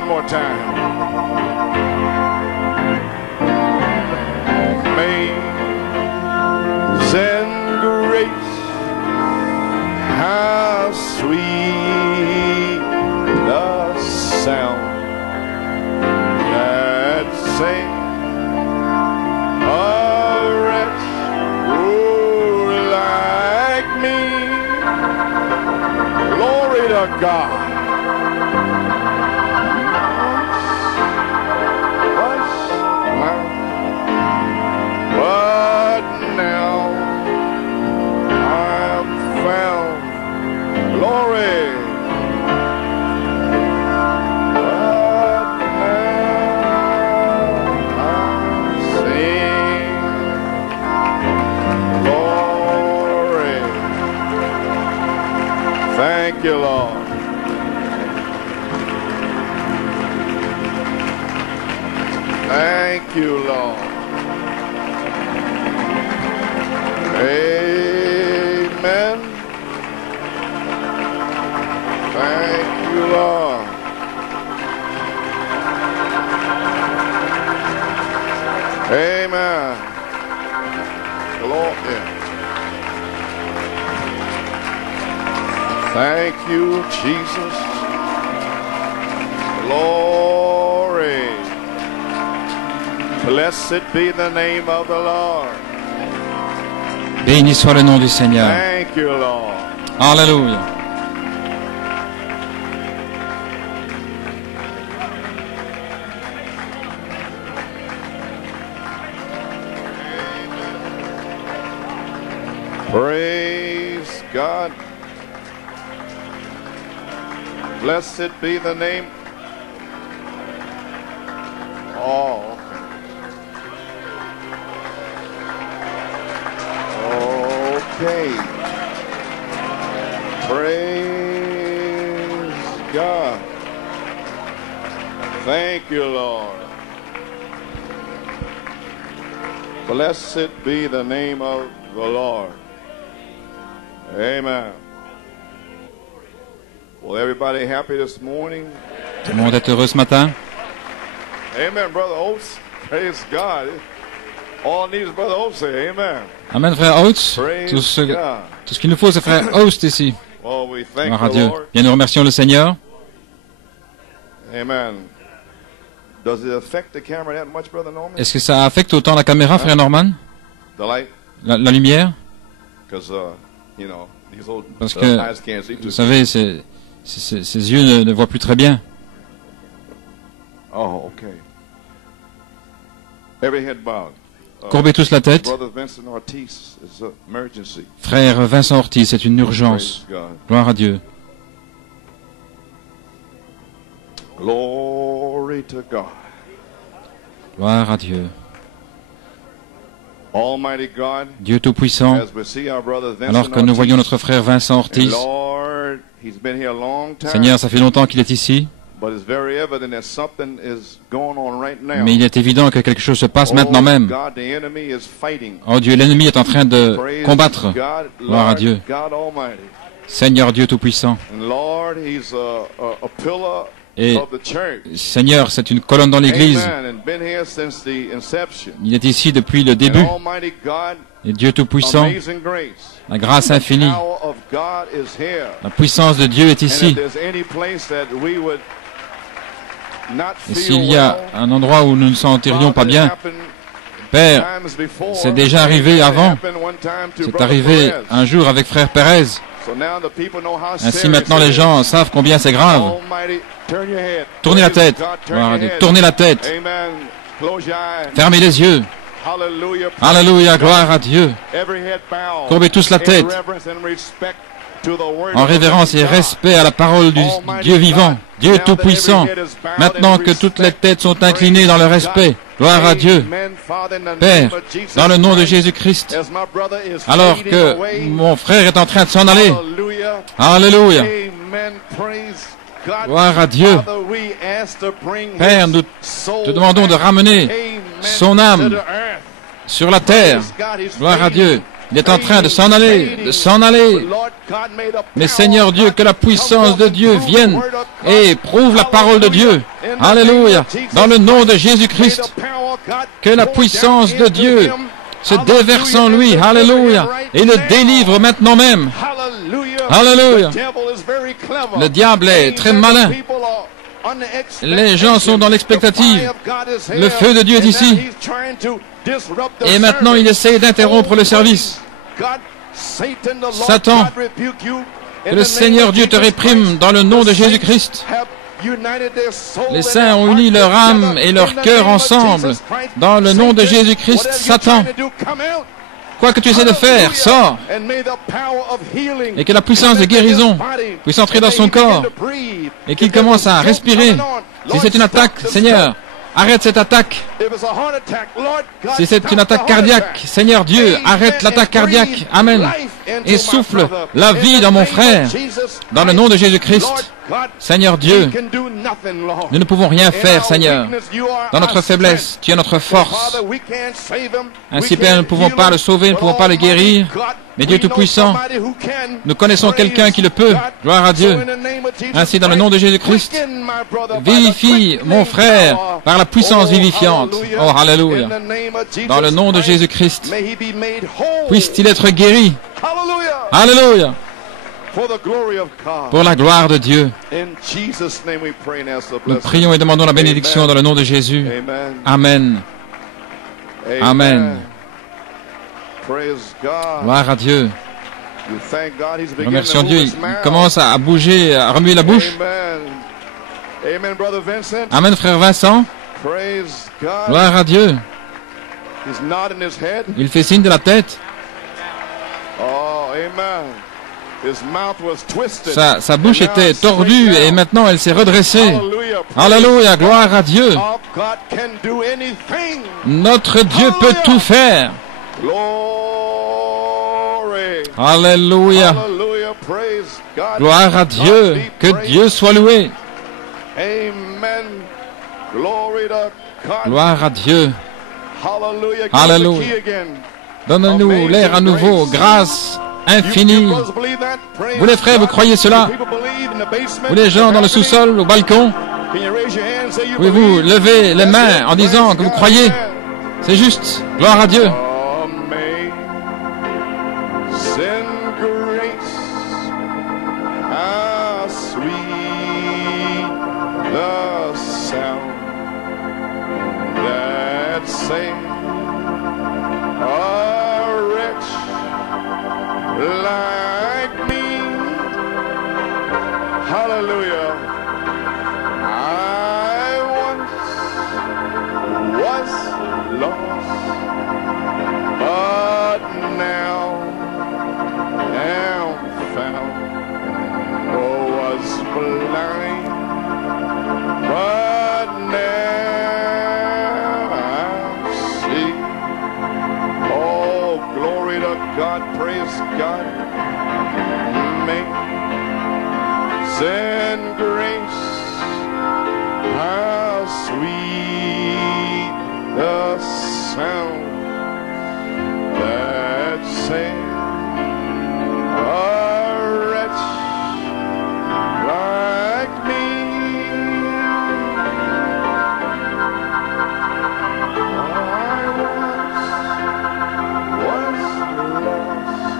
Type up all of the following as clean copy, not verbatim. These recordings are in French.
one more time. Amazing grace, how sweet the sound that saved a wretch like me. Glory to God. But now I'm found. Glory. But now I'm sing. Glory. Thank you, Lord. Thank you, Lord. Amen. Thank you, Lord. Amen. Glory. Thank you, Jesus. Glory. Blessed be the name of the Lord. Béni soit le nom du Seigneur. Thank you, Lord. Alléluia. Praise God. Blessed be the name. Oh, okay. Praise God. Thank you, Lord. Blessed be the name of the Lord. Amen. Well, everybody happy this morning? Tout le monde est heureux ce matin? Amen, Brother Oates. Praise God. All needs Brother Oates say amen. Amen, frère Oates. Praise Tout ce God. qu'il nous faut, c'est frère Oates ici. Oh, we thank Gloire à the Dieu. Lord. Bien, nous remercions le Seigneur. Amen. Does it affect the camera that much, Brother Norman? Est-ce que ça affecte autant la caméra, frère Norman? The light? La lumière? Because, you know, these old Parce que, eyes can't see vous too. savez, ses yeux ne voient plus très bien. Oh, okay. Every head bowed. Courbez tous la tête. Brother Vincent Ortiz is an emergency. Frère Vincent Ortiz, c'est une urgence. Praise God. Gloire à Dieu. Glory to God. Gloire à Dieu. Almighty God, Dieu Tout-Puissant, as we see our brother Vincent alors que nous Ortiz, voyons notre frère Vincent Ortiz, Lord, he's been here a long time, Seigneur, ça fait longtemps qu'il est ici, but it's very evident that something is going on right now. mais il est évident que quelque chose se passe Oh, maintenant même. God, the enemy is fighting. Oh Dieu, l'ennemi est en train de Praise combattre. God, Gloire à Lord Dieu. God Almighty. Seigneur Dieu Tout-Puissant. And Lord, he's a pillar Et of the church. Seigneur, c'est une colonne dans l'église. Amen. And been here since the inception. Il est ici depuis le début. And Almighty God, Et Dieu Tout-Puissant, amazing grace. la grâce infinie, The power of God is here. la puissance de Dieu est And if ici. there's any place that we would not Et feel s'il y a well, un endroit où nous ne nous sentirions pas Father, it bien, happened Père, times before. c'est déjà arrivé avant. It happened one time to c'est Brother arrivé Perez. un jour avec frère Pérez. So now the people know how Ainsi serious maintenant it les is. gens savent combien c'est grave. Almighty, turn your head. Tournez la Praise tête. God, turn Gloire à your Dieu. head. Tournez la tête. Amen. Close your eyes. Fermez les yeux. Hallelujah. Alléluia, gloire à Dieu. Every head bowed. Courbez tous la In tête. reverence and respect to the word En of the révérence et living God. respect à la parole du Dieu vivant, Dieu Tout-Puissant. Maintenant que toutes les têtes sont inclinées dans le respect, gloire à Dieu. Père, dans le nom de Jésus-Christ, alors que mon frère est en train de s'en aller, Alléluia, gloire à Dieu. Père, nous te demandons de ramener son âme sur la terre, gloire à Dieu. Il est en train de s'en aller, de s'en aller. Mais Seigneur Dieu, que la puissance de Dieu vienne et prouve la parole de Dieu. Alléluia. Dans le nom de Jésus-Christ. Que la puissance de Dieu se déverse en lui. Alléluia. Et le délivre maintenant même. Alléluia. Le diable est très malin. Les gens sont dans l'expectative. Le feu de Dieu est ici. Et maintenant, il essaie d'interrompre le service. Satan, que le Seigneur Dieu te réprime dans le nom de Jésus-Christ. Les saints ont uni leur âme et leur cœur ensemble. Dans le nom de Jésus-Christ, Satan, quoi que tu essaies de faire, sors. Et que la puissance de guérison puisse entrer dans son corps. Et qu'il commence à respirer. Si c'est une attaque, Seigneur, arrête cette attaque. Si c'est une attaque cardiaque, Seigneur Dieu, arrête l'attaque cardiaque. Amen. Et souffle la vie dans mon frère. Dans le nom de Jésus-Christ. Seigneur Dieu, nous ne pouvons rien faire, Seigneur. Dans notre faiblesse, tu es notre force. Ainsi, Père, nous ne pouvons pas le sauver, nous ne pouvons pas le guérir. Mais Dieu Tout-Puissant, nous connaissons quelqu'un qui le peut. Gloire à Dieu. Ainsi, dans le nom de Jésus-Christ, vivifie mon frère par la puissance vivifiante. Oh, alléluia. Dans le nom de Jésus-Christ, puisse-t-il être guéri. Alléluia. Pour la gloire de Dieu. Nous prions et demandons la bénédiction dans le nom de Jésus. Amen. Amen. Gloire à Dieu. Remercions Dieu. Il commence à bouger, à remuer la bouche. Amen, frère Vincent. Gloire à Dieu. Il fait signe de la tête. Sa bouche était tordue et maintenant elle s'est redressée. Alléluia, gloire à Dieu. Notre Dieu peut tout faire. Alléluia. Gloire à Dieu. Que Dieu soit loué. Gloire à Dieu. Alléluia. Donne-nous l'air à nouveau. Grâce infinie. Vous les frères, vous croyez cela? Vous les gens dans le sous-sol, au balcon, pouvez-vous lever les mains en disant que vous croyez? C'est juste. Gloire à Dieu. Like me, hallelujah. I once was lost, but now am found. Oh, was blind, but now I see. Oh, glory to God, praise God. Send grace, how sweet the sound that saved a wretch like me. I once was lost,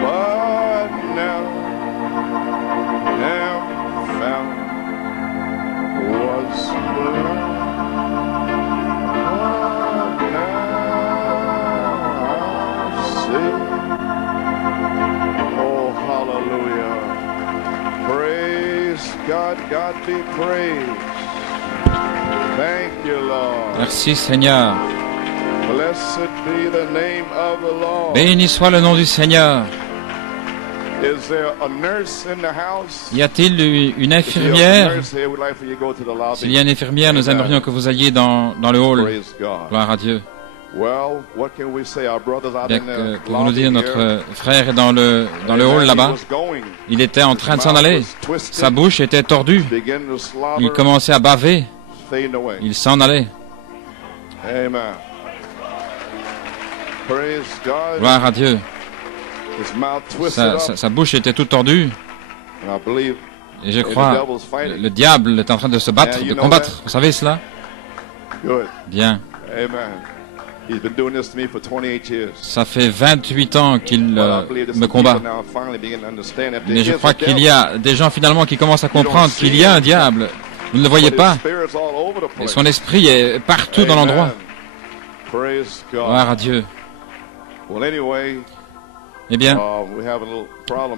but now found, was blind, but now I see. Oh, hallelujah. Praise God, God be praised. Thank you, Lord. Merci Seigneur. Blessed be the name of the Lord. Béni soit le nom du Seigneur. Is there a nurse in the house? Y a-t-il une infirmière? S'il y a une infirmière, nous aimerions que vous alliez dans le hall. Gloire à Dieu. Bien que, pouvons-nous dire, notre frère est dans le hall là-bas. Il était en train de s'en aller. Sa bouche était tordue. Il commençait à baver. Il s'en allait. Amen. Gloire à Dieu. Sa bouche était toute tordue. Et je crois, le diable est en train de se battre, de combattre. Vous savez cela? Bien. Ça fait 28 ans qu'il me combat. Mais je crois qu'il y a des gens finalement qui commencent à comprendre qu'il y a un diable. Vous ne le voyez pas. Et son esprit est partout dans l'endroit. Gloire à Dieu. Eh bien,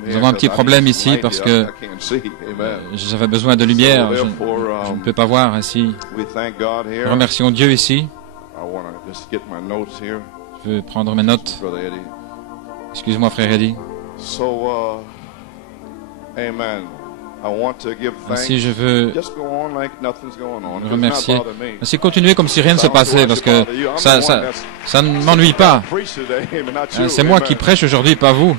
nous avons un petit problème ici parce que j'avais besoin de lumière. Je ne peux pas voir ainsi. Nous remercions Dieu ici. Je veux prendre mes notes. Excuse-moi, frère Eddie. Ainsi, je veux remercier. Ainsi, continuez comme si rien ne se passait, parce que ça ne m'ennuie pas. C'est moi qui prêche aujourd'hui, pas vous.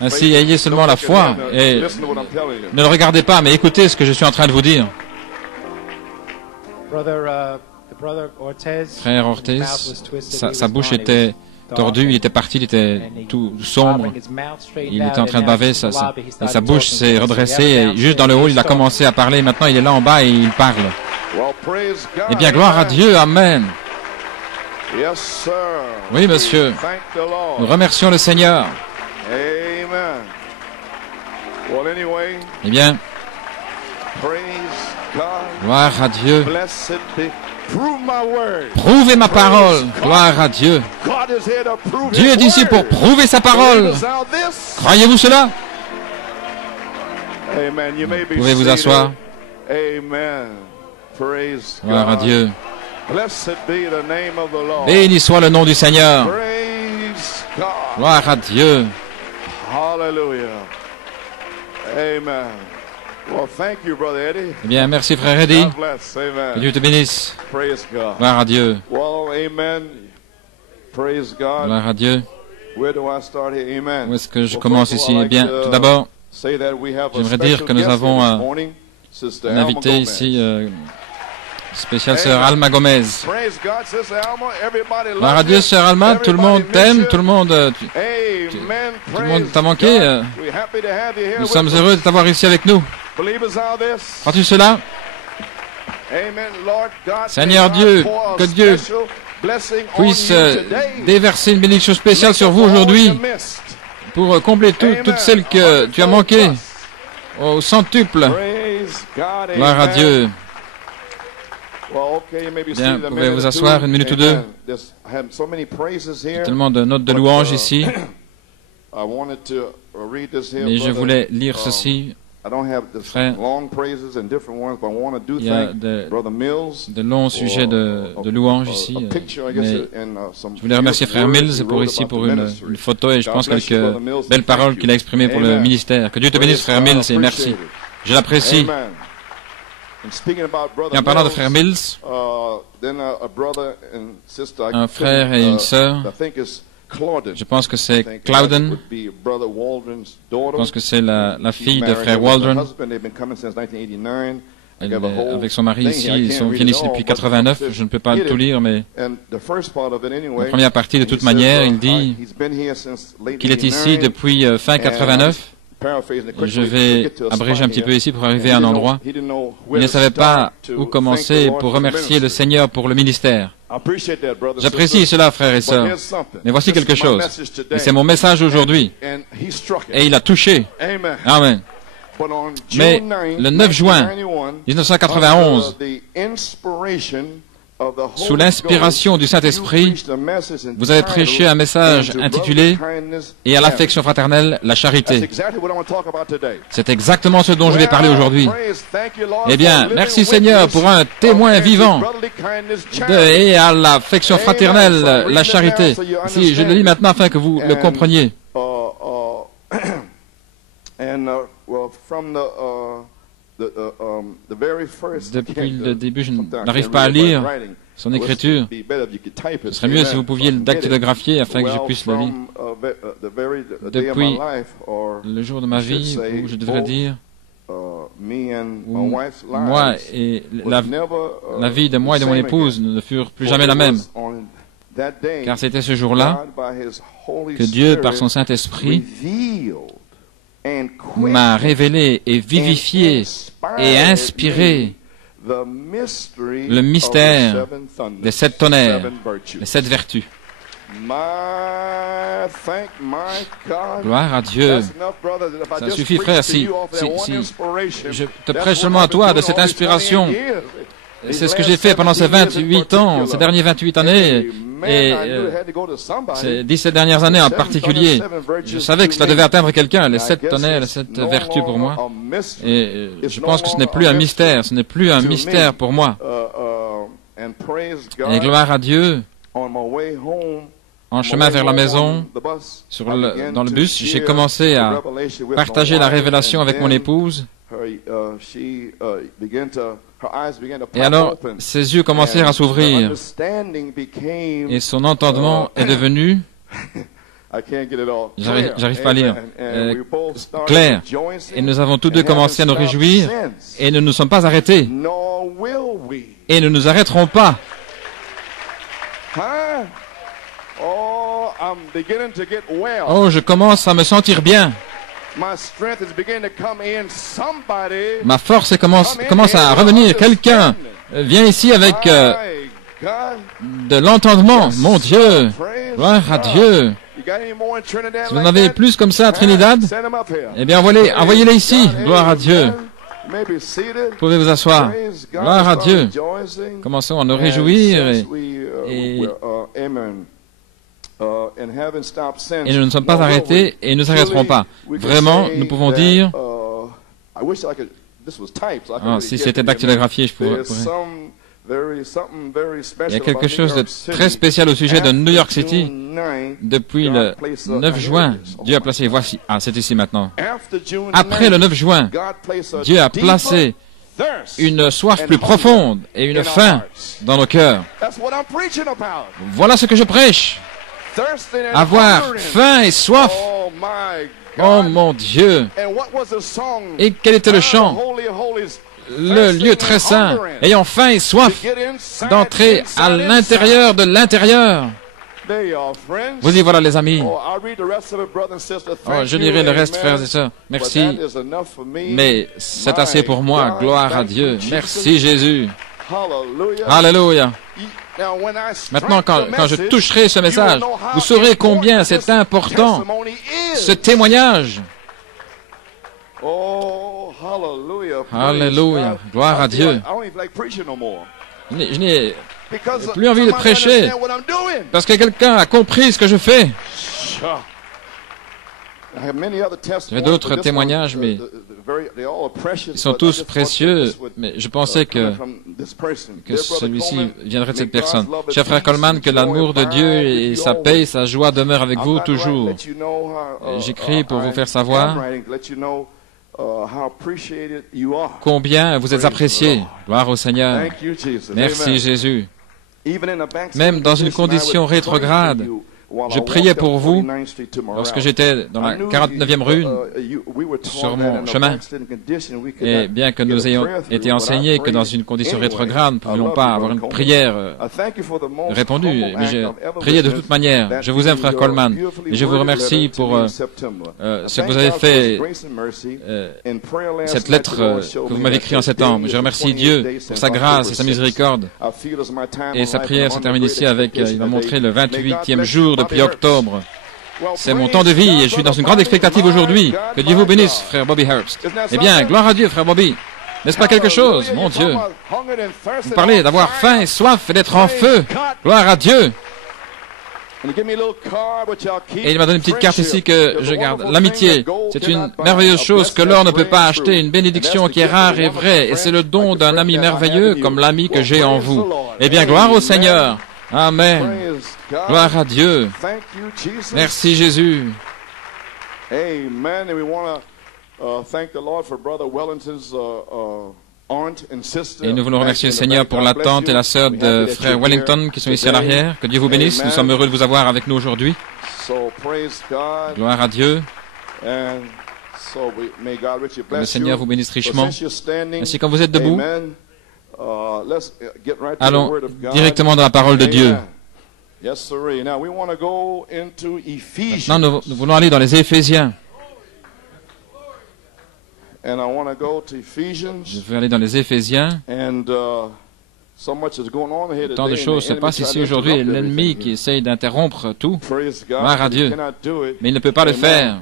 Ainsi, ayez seulement la foi et ne le regardez pas, mais écoutez ce que je suis en train de vous dire. Frère Ortiz, sa bouche était tordue, il était parti, il était tout sombre, il était en train de baver, et sa bouche s'est redressée, et juste dans le haut, il a commencé à parler, maintenant il est là en bas et il parle. Eh bien, gloire à Dieu, Amen. Oui, monsieur, nous remercions le Seigneur. Eh bien, gloire à Dieu. Prouvez ma parole. Gloire à Dieu. Dieu est ici pour prouver sa parole. Croyez-vous cela? Vous pouvez vous asseoir. Gloire à Dieu. Béni soit le nom du Seigneur. Gloire à Dieu. Amen. Eh bien, merci frère Eddie. Que Dieu te bénisse. Gloire à Dieu. Gloire à Dieu. Où est-ce que je commence ici? Eh bien, tout d'abord, j'aimerais dire que nous avons un invité ici, spécial sœur Alma Gomez. Gloire à Dieu, sœur Alma, tout le monde t'aime, tout le monde t'a manqué. Nous sommes heureux de t'avoir ici avec nous. Crois-tu cela? Seigneur Dieu, que Dieu puisse déverser une bénédiction spéciale sur vous aujourd'hui pour combler toutes celles que tu as manquées au centuple. Gloire à Dieu. Bien, vous pouvez vous asseoir une minute ou deux. Il y a tellement de notes de louange ici. Mais je voulais lire ceci. Frère, il y a de longs sujets de louange ici, mais je voulais remercier Frère Mills pour une photo et je pense quelques belles paroles qu'il a exprimées pour le ministère. Que Dieu te bénisse, Frère Mills, et merci. Je l'apprécie. Et en parlant de Frère Mills, un frère et une sœur, je pense que c'est Clouden. Je pense que c'est la fille de frère Waldron. Avec son mari ici, ils viennent ici depuis 89. Je ne peux pas tout lire, mais la première partie, de toute manière, il dit qu'il est ici depuis fin 89. Je vais abréger un petit peu ici pour arriver à un endroit. Il ne savait pas où commencer pour remercier le Seigneur pour le ministère. J'apprécie cela, frères et sœurs. Mais voici quelque chose. Et c'est mon message aujourd'hui. Et il a touché. Amen. Mais le 9 juin 1991, sous l'inspiration du Saint-Esprit, vous avez prêché un message intitulé « Et à l'affection fraternelle, la charité ». C'est exactement ce dont je vais parler aujourd'hui. Eh bien, merci Seigneur pour un témoin vivant de « Et à l'affection fraternelle, la charité ». Si, je le lis maintenant afin que vous le compreniez. Depuis le début, je n'arrive pas à lire son écriture. Ce serait mieux si vous pouviez le dactylographier afin que je puisse le lire. Depuis le jour de ma vie où je devrais dire, où moi et la vie de moi et de mon épouse ne furent plus jamais la même. car c'était ce jour-là que Dieu, par son Saint-Esprit, m'a révélé et vivifié et inspiré le mystère des 7 tonnerres, des 7 vertus. Gloire à Dieu. Ça suffit, frère, si je te prêche seulement à toi de cette inspiration. C'est ce que j'ai fait pendant ces 28 ans, ces dernières 28 années, et ces 17 dernières années en particulier. Je savais que cela devait atteindre quelqu'un, les 7 tonnerres, les 7 vertus pour moi. Et je pense que ce n'est plus un mystère, ce n'est plus un mystère pour moi. Et gloire à Dieu, en chemin vers la maison, dans le bus, j'ai commencé à partager la révélation avec mon épouse. Et alors, ses yeux commencèrent à s'ouvrir et son entendement est devenu, j'arrive pas à lire, clair. Et nous avons tous deux commencé à nous réjouir et nous ne nous sommes pas arrêtés. Et nous ne nous arrêterons pas. Oh, je commence à me sentir bien. Ma force commence à revenir. Quelqu'un vient ici avec de l'entendement. Mon Dieu, gloire à Dieu. Si vous en avez plus comme ça à Trinidad, eh bien envoyez-les ici. Gloire à Dieu. Vous pouvez vous asseoir. Gloire à Dieu. Commençons à nous réjouir et nous ne sommes pas arrêtés et nous n'arrêterons pas. Vraiment, nous pouvons dire, si c'était dactylographié, je pourrais. Il y a quelque chose de très spécial au sujet de New York City. Depuis le 9 juin, Dieu a placé, voici, c'est ici maintenant. Après le 9 juin, Dieu a placé une soif plus profonde et une faim dans nos cœurs. Voilà ce que je prêche. Avoir faim et soif. Oh mon Dieu. Et quel était le chant? Le lieu très saint, ayant faim et soif d'entrer à l'intérieur de l'intérieur. Vous y voilà, les amis. Je lirai le reste, frères et sœurs. Merci. Mais c'est assez pour moi. Gloire à Dieu. Merci, Jésus. Alléluia. Maintenant, quand je toucherai ce message, vous saurez combien c'est important, ce témoignage. Alléluia. Gloire à Dieu. Je n'ai plus envie de prêcher parce que quelqu'un a compris ce que je fais. J'ai d'autres témoignages, mais ils sont tous précieux, mais je pensais que celui-ci viendrait de cette personne. Cher frère Coleman, que l'amour de Dieu et sa paix, sa joie demeurent avec vous toujours. J'écris pour vous faire savoir combien vous êtes appréciés. Gloire au Seigneur. Merci Jésus. Même dans une condition rétrograde, je priais pour vous lorsque j'étais dans la 49e rue sur mon chemin. Et bien que nous ayons été enseignés que dans une condition rétrograde, nous ne pouvions pas avoir une prière répondue, mais j'ai prié de toute manière. Je vous aime, frère Coleman, et je vous remercie pour ce que vous avez fait, cette lettre que vous m'avez écrite en septembre. Je remercie Dieu pour sa grâce et sa miséricorde. Et sa prière se termine ici avec, il m'a montré le 28e jour depuis octobre. C'est mon temps de vie et je suis dans une grande expectative aujourd'hui. Que Dieu vous bénisse, frère Bobby Herbst. Eh bien, gloire à Dieu, frère Bobby. N'est-ce pas quelque chose, mon Dieu? Vous parlez d'avoir faim et soif et d'être en feu. Gloire à Dieu. Et il m'a donné une petite carte ici que je garde. L'amitié, c'est une merveilleuse chose que l'or ne peut pas acheter, une bénédiction qui est rare et vraie, et c'est le don d'un ami merveilleux comme l'ami que j'ai en vous. Eh bien, gloire au Seigneur. Amen. Gloire à Dieu. Merci Jésus. Amen. And we want to thank the Lord for Brother Wellington's Et nous voulons remercier le Seigneur pour la tante et la sœur de frère Wellington qui sont ici à l'arrière. Que Dieu vous bénisse. Nous sommes heureux de vous avoir avec nous aujourd'hui. Gloire à Dieu. Que le Seigneur vous bénisse richement. Ainsi, quand vous êtes debout, allons directement dans la parole de Dieu. Maintenant, nous voulons aller dans les Éphésiens. Je veux aller dans les Éphésiens. Tant de choses se passent ici aujourd'hui. L'ennemi qui essaye d'interrompre tout. Gloire à Dieu. Mais il ne peut pas le faire.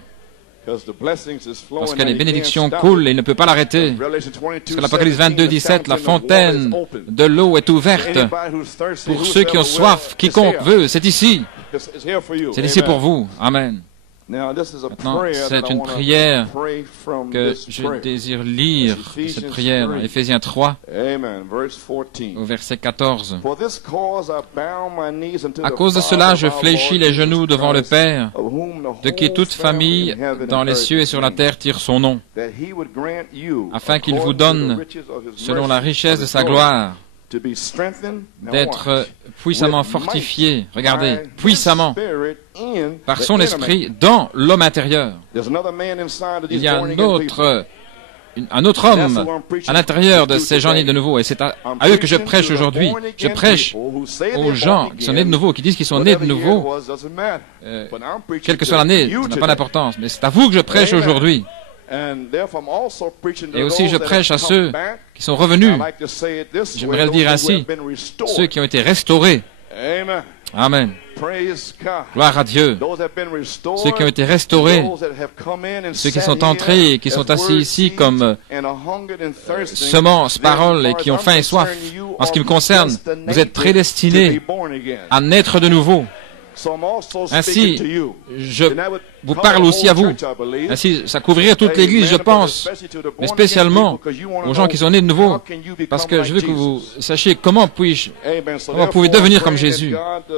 Parce que les bénédictions coulent et il ne peut pas l'arrêter. Parce que l'Apocalypse 22, 17, la fontaine de l'eau est ouverte pour ceux qui ont soif. Quiconque veut, c'est ici. C'est ici pour vous. Amen. Maintenant, c'est une prière que je désire lire, cette prière, dans Éphésiens 3, au verset 14. À cause de cela, je fléchis les genoux devant le Père, de qui toute famille dans les cieux et sur la terre tire son nom, afin qu'il vous donne, selon la richesse de sa gloire, d'être puissamment fortifié, regardez, puissamment, par son esprit dans l'homme intérieur. Il y a un autre homme à l'intérieur de ces gens nés de nouveau, et c'est à eux que je prêche aujourd'hui. Je prêche aux gens qui sont nés de nouveau, qui disent qu'ils sont nés de nouveau. Quelle que soit l'année, ça n'a pas d'importance, mais c'est à vous que je prêche aujourd'hui. Et aussi je prêche à ceux qui sont revenus. J'aimerais le dire ainsi, ceux qui ont été restaurés. Amen. Gloire à Dieu. Ceux qui ont été restaurés, ceux qui sont entrés et qui sont assis ici comme semences, paroles et qui ont faim et soif. En ce qui me concerne, vous êtes prédestinés à naître de nouveau. Ainsi, je vous parle aussi à vous. Ainsi, ça couvrirait toute l'Église, je pense, mais spécialement aux gens qui sont nés de nouveau, parce que je veux que vous sachiez comment vous pouvez devenir comme Jésus.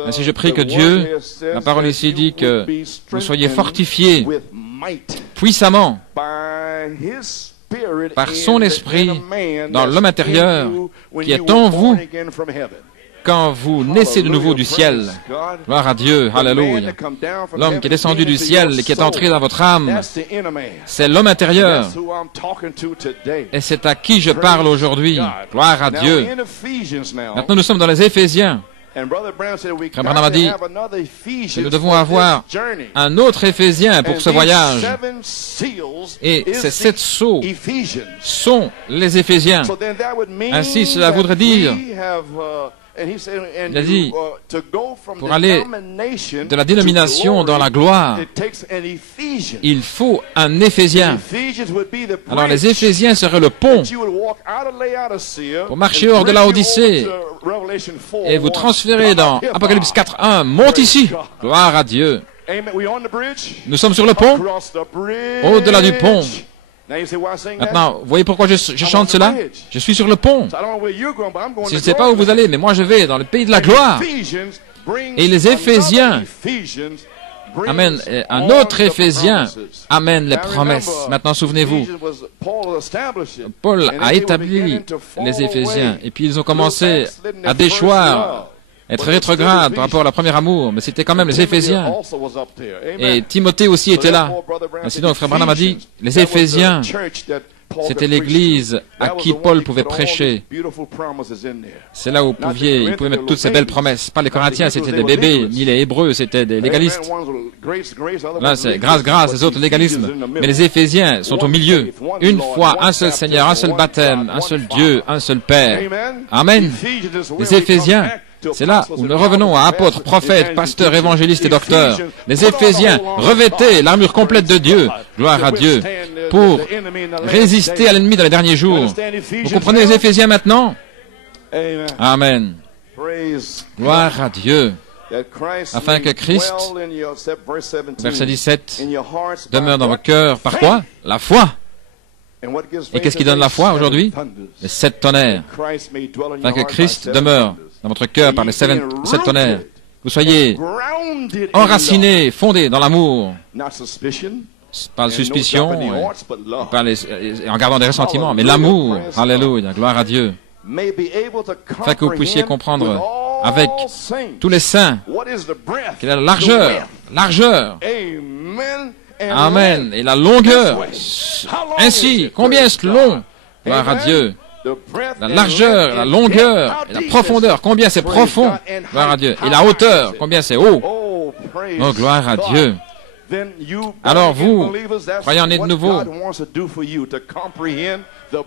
Ainsi, je prie que Dieu, la parole ici dit que vous soyez fortifiés puissamment par son esprit dans l'homme intérieur qui est en vous quand vous naissez de nouveau du ciel. Gloire à Dieu, alléluia. L'homme qui est descendu du ciel et qui est entré dans votre âme, c'est l'homme intérieur. Et c'est à qui je parle aujourd'hui. Gloire à Dieu. Maintenant, nous sommes dans les Éphésiens. Frère Branham a dit que nous devons avoir un autre Éphésien pour ce voyage. Et ces 7 sceaux sont les Éphésiens. Ainsi, cela voudrait dire, il a dit, pour aller de la dénomination dans la gloire, il faut un Éphésien. Alors les Éphésiens seraient le pont pour marcher hors de la Odyssée et vous transférer dans Apocalypse 4.1. Monte ici. Gloire à Dieu. Nous sommes sur le pont, au-delà du pont. Maintenant, vous voyez pourquoi je chante cela? Je suis sur le pont. Je ne sais pas où vous allez, mais moi je vais dans le pays de la gloire. Et les Éphésiens amènent un autre Éphésien amène les promesses. Maintenant, souvenez-vous, Paul a établi les Éphésiens et puis ils ont commencé à déchoir, être rétrograde par rapport à leur premier amour, mais c'était quand même les Éphésiens. Et Timothée aussi était là. Ainsi donc, Frère Branham a dit, les Éphésiens, c'était l'Église à qui Paul pouvait prêcher. C'est là où il pouvait mettre toutes ces belles promesses. Pas les Corinthiens, c'était des bébés, ni les Hébreux, c'était des légalistes. Là, c'est grâce, les autres légalismes. Mais les Éphésiens sont au milieu. Une foi, un seul Seigneur, un seul baptême, un seul Dieu, un seul Père. Amen. Les Éphésiens, c'est là où nous revenons à apôtres, prophètes, pasteurs, évangélistes et docteurs. Les Éphésiens, revêtez l'armure complète de Dieu, gloire à Dieu, pour résister à l'ennemi dans les derniers jours. Vous comprenez les Éphésiens maintenant? Amen. Gloire à Dieu. Afin que Christ, verset 17, demeure dans vos cœurs. Par quoi? La foi. Et qu'est-ce qui donne la foi aujourd'hui? Les 7 tonnerres. Afin que Christ demeure dans votre cœur par les 7 tonnerres. Vous soyez enracinés, fondés dans l'amour. Pas de suspicion, en gardant des ressentiments, mais l'amour. Alléluia, gloire à Dieu. Afin que vous puissiez comprendre avec tous les saints quelle est la largeur. Amen. Et la longueur. Ainsi, combien est-ce long? Gloire à Dieu. la largeur, la longueur et la profondeur, combien c'est profond, gloire à Dieu, et la hauteur, combien c'est haut. Oh, gloire à Dieu. Alors vous, croyants nés de nouveau,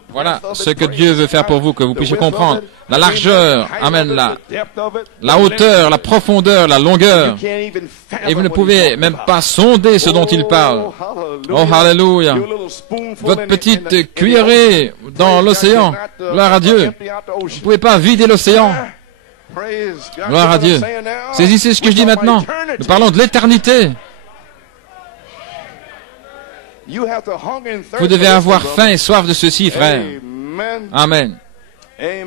voilà ce que Dieu veut faire pour vous, que vous puissiez comprendre. La largeur, amen, la hauteur, la profondeur, la longueur. Et vous ne pouvez même pas sonder ce dont il parle. Oh, hallelujah. Votre petite cuillerée dans l'océan, gloire à Dieu. Vous ne pouvez pas vider l'océan. Gloire à Dieu. Saisissez ce que je dis maintenant. Nous parlons de l'éternité. Vous devez avoir faim et soif de ceci, frère. Amen. Et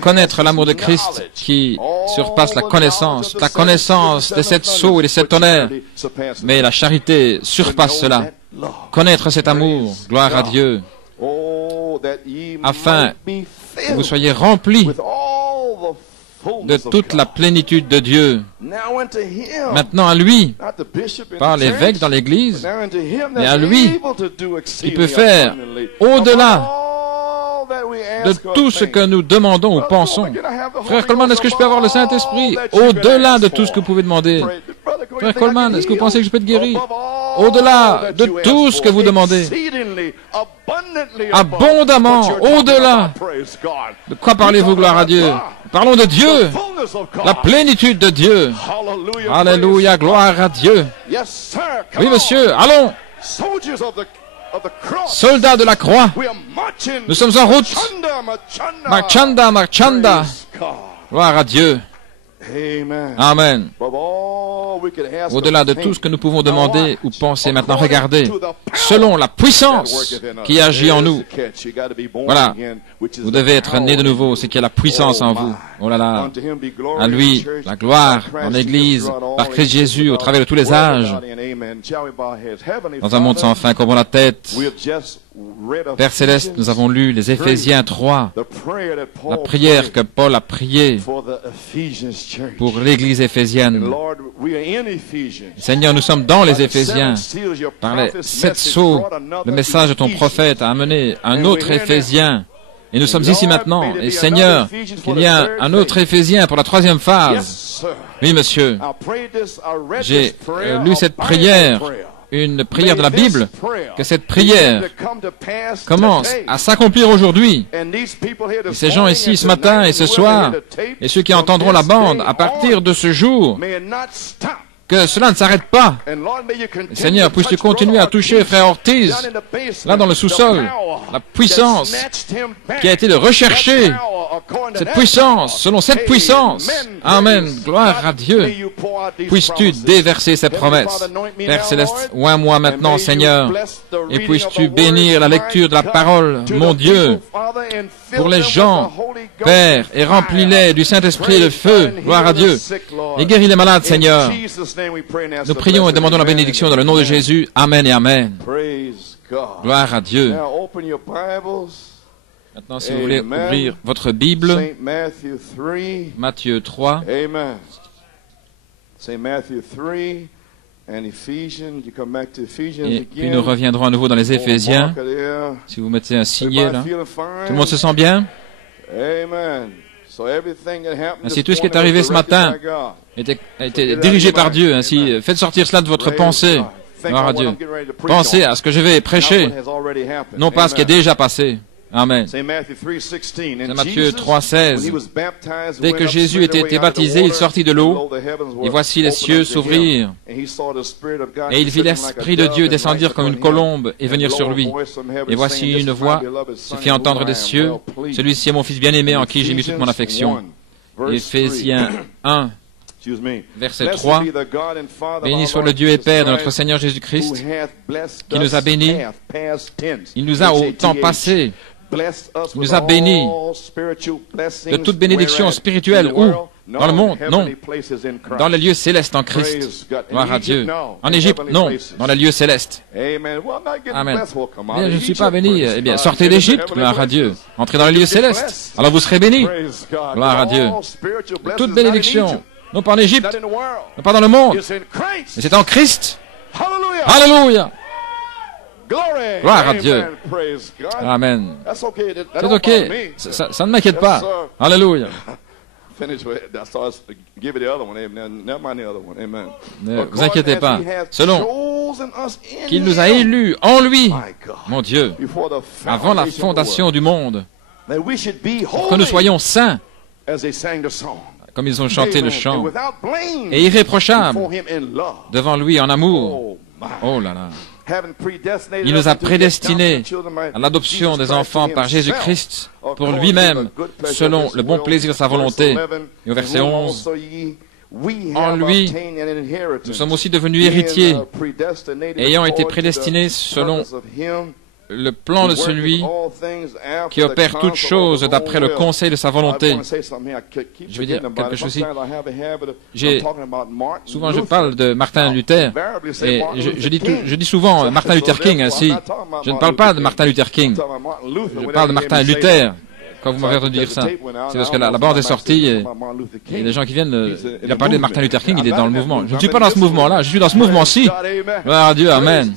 connaître l'amour de Christ qui surpasse la connaissance de cette sceau et de cet honneur. Mais la charité surpasse cela. Connaître cet amour, gloire à Dieu, afin que vous soyez remplis de toute la plénitude de Dieu. Maintenant à lui, pas l'évêque dans l'Église, mais à lui, qui peut faire au-delà de tout ce que nous demandons ou pensons. Frère Coleman, est-ce que je peux avoir le Saint-Esprit au-delà de tout ce que vous pouvez demander? Frère Coleman, est-ce que vous pensez que je peux être guéri? Au-delà de tout ce que vous demandez. Abondamment, au-delà. De quoi parlez-vous, gloire à Dieu? Parlons de Dieu, la plénitude de Dieu. Alléluia, gloire à Dieu. Oui, monsieur, allons. Soldats de la croix, nous sommes en route. Marchanda, marchanda. Gloire à Dieu. Amen. Au-delà de tout ce que nous pouvons demander ou penser maintenant, regardez, selon la puissance qui agit en nous. Voilà, vous devez être né de nouveau, c'est qu'il y a la puissance en vous. Oh là là, à lui, la gloire dans l'Église, par Christ Jésus, au travers de tous les âges. Dans un monde sans fin, courbons la tête. Père Céleste, nous avons lu les Éphésiens 3, la prière que Paul a priée pour l'Église éphésienne. Seigneur, nous sommes dans les Éphésiens. Par les 7 sceaux, le message de ton prophète a amené un autre Éphésien. Et nous sommes ici maintenant. Et Seigneur, qu'il y a un autre Éphésien pour la 3e phase. Oui, monsieur. J'ai lu cette prière, une prière de la Bible, que cette prière commence à s'accomplir aujourd'hui. Et ces gens ici ce matin et ce soir, et ceux qui entendront la bande à partir de ce jour, que cela ne s'arrête pas. Seigneur, puisses-tu continuer à toucher frère Ortiz, là dans le sous-sol, la puissance qui a été de rechercher, cette puissance, selon cette puissance. Amen. Gloire à Dieu. Puisses-tu déverser ces promesses. Père Céleste, oins-moi maintenant, Seigneur, et puisses-tu bénir la lecture de la parole, mon Dieu, pour les gens, Père, et remplis-les du Saint-Esprit et de feu. Gloire à Dieu. Et guéris les malades, Seigneur. Nous prions et demandons la bénédiction dans le nom de Jésus. Amen et Amen. Gloire à Dieu. Maintenant, si vous voulez ouvrir votre Bible, Matthieu 3. Et puis nous reviendrons à nouveau dans les Éphésiens. Si vous mettez un signet là. Tout le monde se sent bien? Ainsi, tout ce qui est arrivé ce matin a été dirigé par Dieu. Ainsi, faites sortir cela de votre pensée. Gloire à Dieu. Pensez à ce que je vais prêcher, non pas à ce qui est déjà passé. Amen. C'est Matthieu 3,16. Dès que Jésus était été baptisé, il sortit de l'eau, et voici les cieux s'ouvrirent. Et il vit l'Esprit de Dieu descendir comme une colombe et venir sur lui. Et voici une voix se fit entendre des cieux. Celui-ci est mon Fils bien-aimé en qui j'ai mis toute mon affection. Éphésiens 1. Verset 3, béni soit le Dieu et Père de notre Seigneur Jésus-Christ, qui nous a bénis. Il nous a au temps passé, il nous a bénis de toute bénédiction spirituelle. Où? Dans le monde? Non. Dans les lieux célestes en Christ. Gloire à Dieu. En Égypte? Non. Dans les lieux célestes. Amen. Bien, je ne suis pas béni. Eh bien, sortez d'Égypte. Gloire à Dieu. Entrez dans les lieux célestes. Alors vous serez bénis. Gloire à Dieu. De toute bénédiction. Non pas en Égypte, non pas dans le monde, mais c'est en Christ. Alléluia. Gloire à Dieu. Amen. C'est OK. Ça ne m'inquiète pas. Alléluia. Ne vous inquiétez pas. Selon qu'il nous a élus en lui, mon Dieu, avant la fondation du monde, pour que nous soyons saints, comme ils ont chanté le chant, et irréprochables devant lui en amour. Oh là là. Il nous a prédestinés à l'adoption des enfants par Jésus-Christ pour lui-même, selon le bon plaisir de sa volonté. Et au verset 11, en lui, nous sommes aussi devenus héritiers, ayant été prédestinés selon le plan de celui qui opère toutes choses d'après le conseil de sa volonté. Je veux dire quelque chose ici. Souvent je parle de Martin Luther, et je dis souvent Martin Luther King ainsi. Je ne parle pas de Martin Luther King, je parle de Martin Luther. Quand vous m'avez entendu dire ça, c'est parce que la bande est sortie et les gens qui viennent, il a parlé de Martin Luther King, il est dans le mouvement. Je ne suis pas dans ce mouvement-là, je suis dans ce mouvement-ci. Gloire à Dieu, Amen.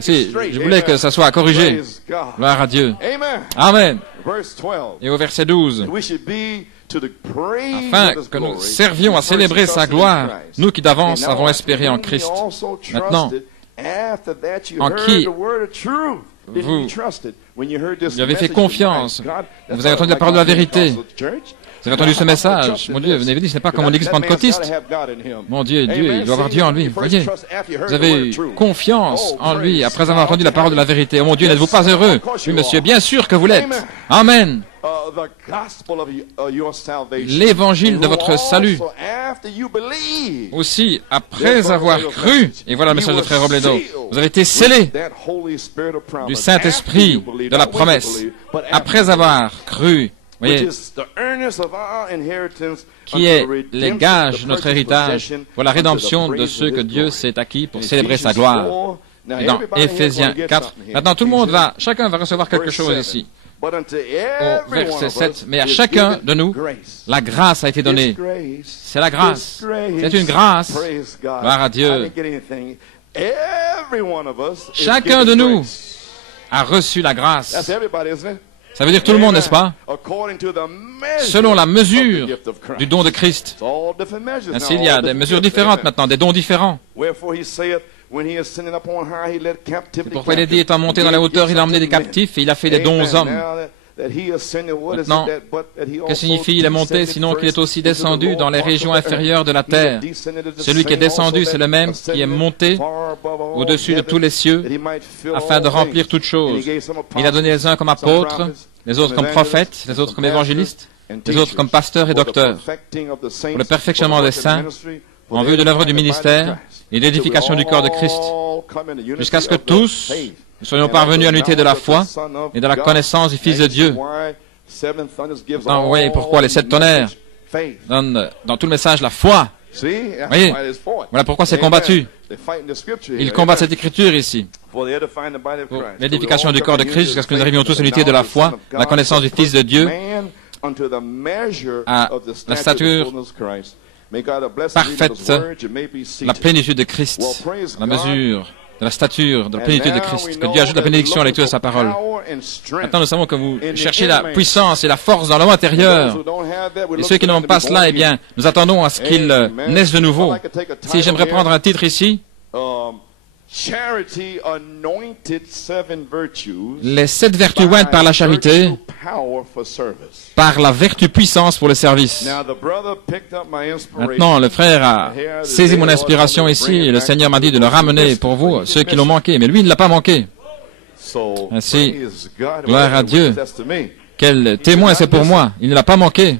Si, je voulais que ça soit corrigé. Gloire à Dieu. Amen. Et au verset 12, afin que nous servions à célébrer sa gloire, nous qui d'avance avons espéré en Christ. Maintenant, en qui vous avez fait confiance. Vous avez entendu la parole de la vérité. Vous avez entendu ce message. Mon Dieu, vous avez dit, ce n'est pas comme mon église pentecôtiste. Mon Dieu, il doit avoir Dieu en lui. Vous voyez, vous avez confiance en lui après avoir entendu la parole de la vérité. Oh mon Dieu, n'êtes-vous pas heureux? Oui, monsieur, bien sûr que vous l'êtes. Amen. L'évangile de votre salut. Aussi, après avoir cru, et voilà le message de frère Robledo, vous avez été scellés du Saint-Esprit de la promesse, après avoir cru, voyez, qui est les gages de notre héritage pour la rédemption de ceux que Dieu s'est acquis pour célébrer sa gloire. Dans Éphésiens 4, maintenant tout le monde chacun va recevoir quelque chose ici. Au verset 7, mais à chacun de nous, la grâce a été donnée. C'est la grâce. C'est une grâce. Gloire à Dieu. Chacun de nous a reçu la grâce. Ça veut dire tout le monde, n'est-ce pas? Selon la mesure du don de Christ. Ainsi, il y a des mesures différentes maintenant, des dons différents. C'est pourquoi il est dit, étant monté dans la hauteur, il a emmené des captifs et il a fait des dons aux hommes. Maintenant, que signifie il est monté, sinon qu'il est aussi descendu dans les régions inférieures de la terre? Celui qui est descendu, c'est le même qui est monté au-dessus de tous les cieux, afin de remplir toutes choses. Il a donné les uns comme apôtres, les autres comme prophètes, les autres comme évangélistes, les autres comme pasteurs et docteurs, pour le perfectionnement des saints, en vue de l'œuvre du ministère et l'édification du corps de Christ, jusqu'à ce que tous nous soyons parvenus à l'unité de la foi et de la connaissance du Fils de Dieu. Vous voyez pourquoi les 7 tonnerres donnent dans tout le message la foi. Voyez, voilà pourquoi c'est combattu. Ils combattent cette écriture ici. Pour l'édification du corps de Christ, jusqu'à ce que nous arrivions tous à l'unité de la foi, la connaissance du Fils de Dieu, à la stature parfaite, la plénitude de Christ, la mesure de la stature, de la plénitude de Christ. Que Dieu ajoute la bénédiction à la lecture de sa parole. Maintenant, nous savons que vous cherchez la puissance et la force dans l'homme intérieur. Et ceux qui n'ont pas cela, eh bien, nous attendons à ce qu'ils naissent de nouveau. Si j'aimerais prendre un titre ici, les 7 vertus ointes par la charité, par la vertu puissance pour le service. Maintenant, le frère a saisi mon inspiration ici et le Seigneur m'a dit de le ramener pour vous, ceux qui l'ont manqué, mais lui il ne l'a pas manqué. Ainsi, gloire à Dieu. Quel témoin c'est pour moi, il ne l'a pas manqué.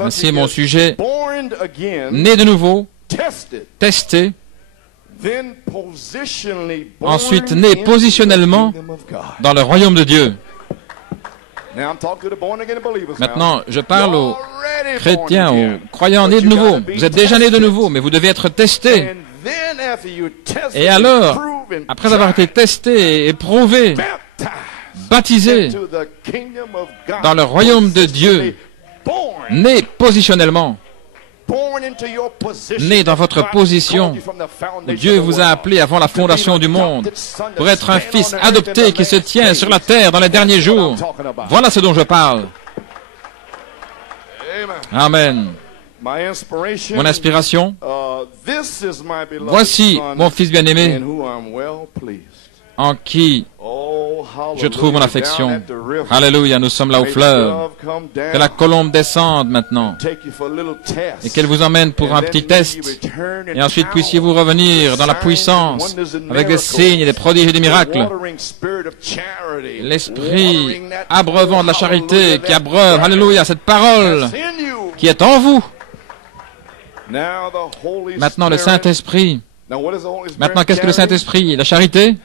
Ainsi, mon sujet, né de nouveau, testé, ensuite né positionnellement dans le royaume de Dieu. Maintenant, je parle aux chrétiens, aux croyants nés de nouveau. Vous êtes déjà nés de nouveau, mais vous devez être testés. Et alors, après avoir été testés et éprouvés, baptisés dans le royaume de Dieu, nés positionnellement. né dans votre position, où Dieu vous a appelé avant la fondation du monde, pour être un fils adopté qui se tient sur la terre dans les derniers jours. Voilà ce dont je parle. Amen. Mon inspiration, voici mon fils bien-aimé, en qui je trouve mon affection. Alléluia, nous sommes là au fleuve. Que la colombe descende maintenant et qu'elle vous emmène pour un petit test. Et ensuite puissiez-vous revenir dans la puissance avec des signes, des prodiges et des miracles. L'esprit abreuvant de la charité qui abreuve, alléluia, cette parole qui est en vous. Maintenant, le Saint-Esprit. Maintenant, qu'est-ce que le Saint-Esprit? La charité?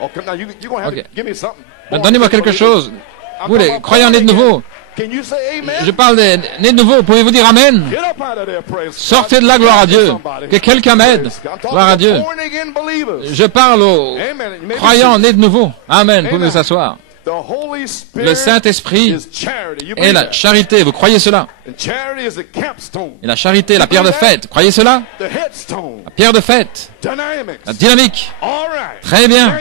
Okay. Donnez-moi quelque chose. Vous, les croyants nés de nouveau. Je parle des nés de nouveau. Pouvez-vous dire Amen? Sortez de là, gloire à Dieu. Que quelqu'un m'aide. Gloire à Dieu. Je parle aux croyants nés de nouveau. Amen. Pouvez vous asseoir. Le Saint-Esprit est la charité. Vous croyez cela? Et la charité est la pierre de fête. Croyez cela? La pierre de fête. La dynamique. Très bien.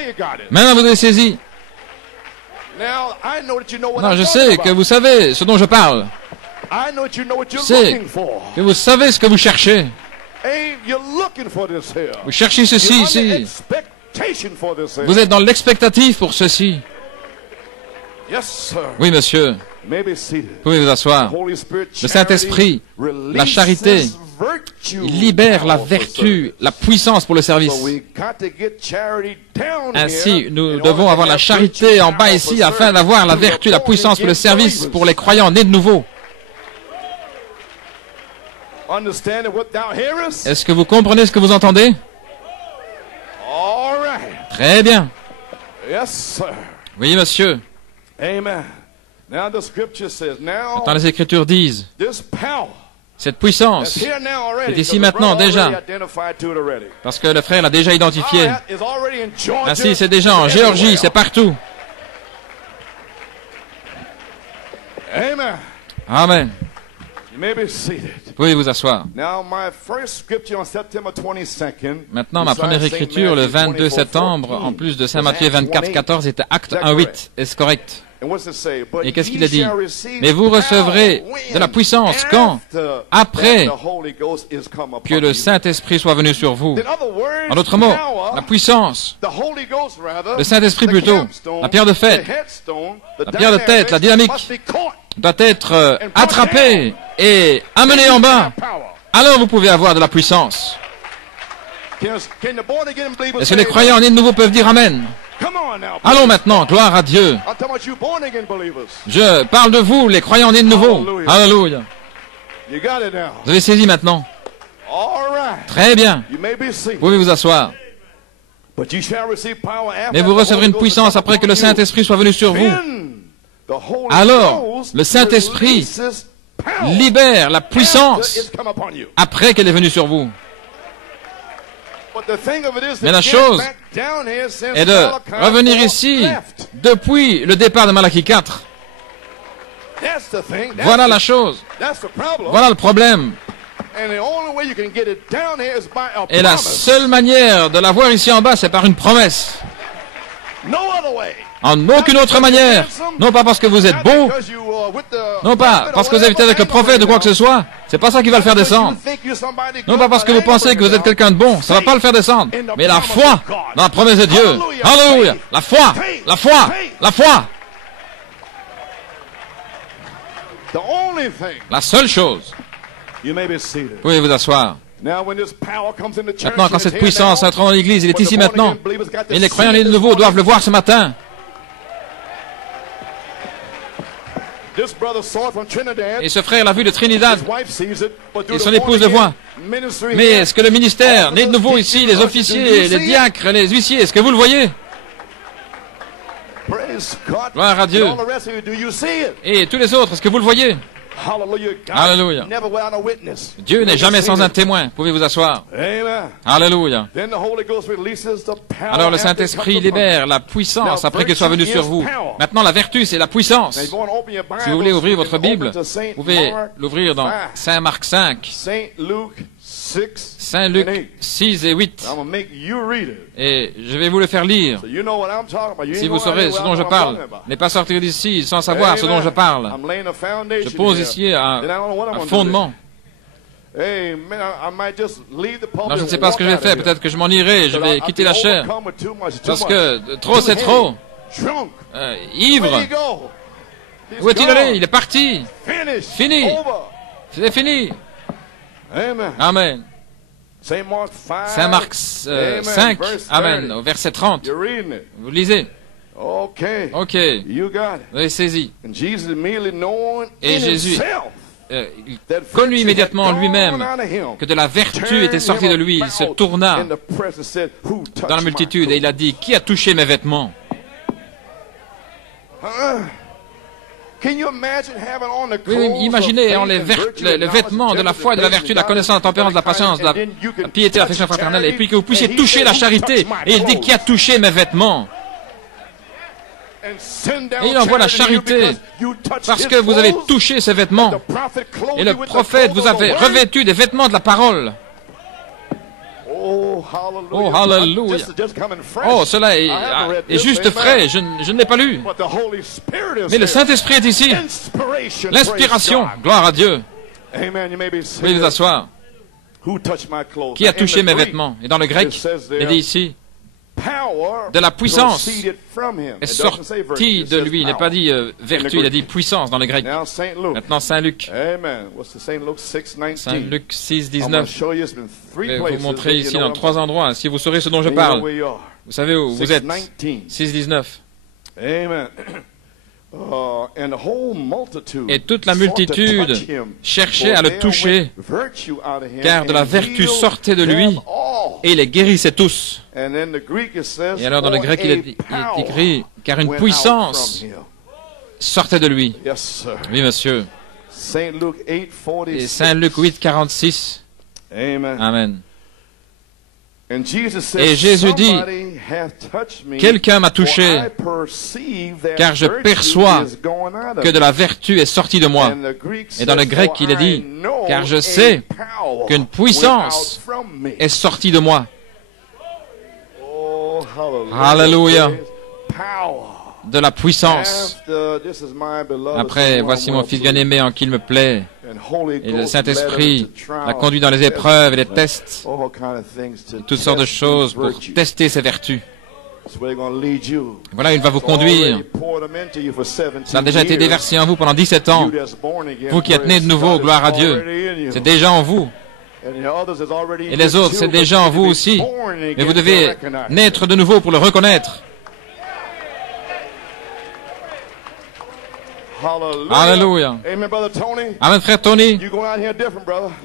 Maintenant, vous avez saisi. Non, je sais que vous savez ce dont je parle. Je sais que vous savez ce que vous cherchez. Vous cherchez ceci ici. Vous êtes dans l'expectative pour ceci. Oui, monsieur. Vous pouvez vous asseoir. Le Saint-Esprit, la charité, il libère la vertu, la puissance pour le service. Ainsi, nous devons avoir la charité en bas ici afin d'avoir la vertu, la puissance pour le service pour les croyants nés de nouveau. Est-ce que vous comprenez ce que vous entendez? Très bien. Oui, monsieur. Maintenant, les Écritures disent, cette puissance est ici maintenant déjà, parce que le frère l'a déjà identifié. Ainsi, c'est déjà en Géorgie, c'est partout. Amen. Vous pouvez vous asseoir. Maintenant, ma première écriture, le 22 septembre, en plus de Saint Matthieu 24, 14, était Acte 1, 8. Est-ce correct? Et qu'est-ce qu'il a dit? Mais vous recevrez de la puissance quand? Après que le Saint-Esprit soit venu sur vous. En d'autres mots, la puissance, le Saint-Esprit plutôt, la pierre de fête, la pierre de tête, la dynamique, doit être attrapée et amenée en bas. Alors vous pouvez avoir de la puissance. Est-ce que les croyants nés de nouveau peuvent dire Amen? Allons maintenant, gloire à Dieu. Je parle de vous, les croyants nés de nouveau. Alléluia. Vous avez saisi maintenant. Très bien. Vous pouvez vous asseoir. Mais vous recevrez une puissance après que le Saint-Esprit soit venu sur vous. Alors, le Saint-Esprit libère la puissance après qu'elle est venue sur vous. Mais la chose est de revenir ici depuis le départ de Malachie 4. Voilà la chose. Voilà le problème. Et la seule manière de l'avoir ici en bas, c'est par une promesse. En aucune autre manière. Non pas parce que vous êtes beau. Non pas parce que vous avez été avec le prophète ou quoi que ce soit. C'est pas ça qui va le faire descendre. Non pas parce que vous pensez que vous êtes quelqu'un de bon. Ça va pas le faire descendre. Mais la foi dans la promesse de Dieu. Alléluia. La foi. La foi. La foi. La seule chose. Vous pouvez vous asseoir. Maintenant, quand cette puissance entre dans l'église, il est ici maintenant. Et les croyants nés de nouveau doivent le voir ce matin. Et ce frère l'a vu de Trinidad. Et son épouse le voit. Mais est-ce que le ministère, né de nouveau ici, les officiers, les diacres, les huissiers, est-ce que vous le voyez? Gloire à Dieu. Et tous les autres, est-ce que vous le voyez? Alléluia. Dieu n'est jamais sans un témoin. Pouvez vous asseoir. Alléluia. Alors le Saint-Esprit libère la puissance après qu'il soit venu sur vous. Maintenant, la vertu, c'est la puissance. Si vous voulez ouvrir votre Bible, vous pouvez l'ouvrir dans Saint Marc 5, Saint Luc 6 et 8. Et je vais vous le faire lire. Si vous saurez ce dont je parle, n'est pas sortir d'ici sans savoir ce dont je parle. Je pose ici un fondement. Non, je ne sais pas ce que je vais faire. Peut-être que je m'en irai. Je vais quitter la chair. Parce que trop, c'est trop. Ivre. Où est-il allé? Il est parti. Fini. C'est fini. Amen. Saint Marc 5, Amen, au verset 30. Vous lisez. Ok. Vous avez saisi. Et Jésus connut immédiatement lui-même que de la vertu était sortie de lui. Il se tourna dans la multitude et il a dit, qui a touché mes vêtements? Oui, imaginez ayant les vêtements de la foi, de la vertu, de la connaissance, de la tempérance, de la patience, de la piété, de l'affection fraternelle, et puis que vous puissiez toucher la charité. Et il dit, qui a touché mes vêtements? Et il envoie la charité parce que vous avez touché ces vêtements. Et le prophète vous avait revêtu des vêtements de la parole. Oh, hallelujah. Oh, cela est juste frais. Je ne l'ai pas lu. Mais le Saint-Esprit est ici. L'inspiration. Gloire à Dieu. Veuillez vous asseoir. Qui a touché mes vêtements? Et dans le grec, il dit ici, de la puissance est sortie de lui. Il n'a pas dit vertu, il a dit puissance dans le grec. Maintenant, Saint Luc. Saint Luc 6, 19. Je vais vous montrer ici dans 3 endroits, si vous saurez ce dont je parle. Vous savez où vous êtes. 6, 19. Et toute la multitude cherchait à le toucher, car de la vertu sortait de lui, et il les guérissait tous. Et alors dans le grec, il est écrit, car une puissance sortait de lui. Oui, monsieur. Et Saint Luc 8, 46. Amen. Et Jésus dit, quelqu'un m'a touché, car je perçois que de la vertu est sortie de moi. Et dans le grec, il est dit, car je sais qu'une puissance est sortie de moi. Alléluia. De la puissance. Après, voici mon fils bien-aimé en qui il me plaît. Et le Saint-Esprit l'a conduit dans les épreuves et les tests, toutes sortes de choses pour tester ses vertus. Voilà, il va vous conduire. Ça a déjà été déversé en vous pendant 17 ans. Vous qui êtes nés de nouveau, gloire à Dieu. C'est déjà en vous. Et les autres, c'est déjà en vous aussi. Mais vous devez naître de nouveau pour le reconnaître. Alléluia. Amen, frère Tony.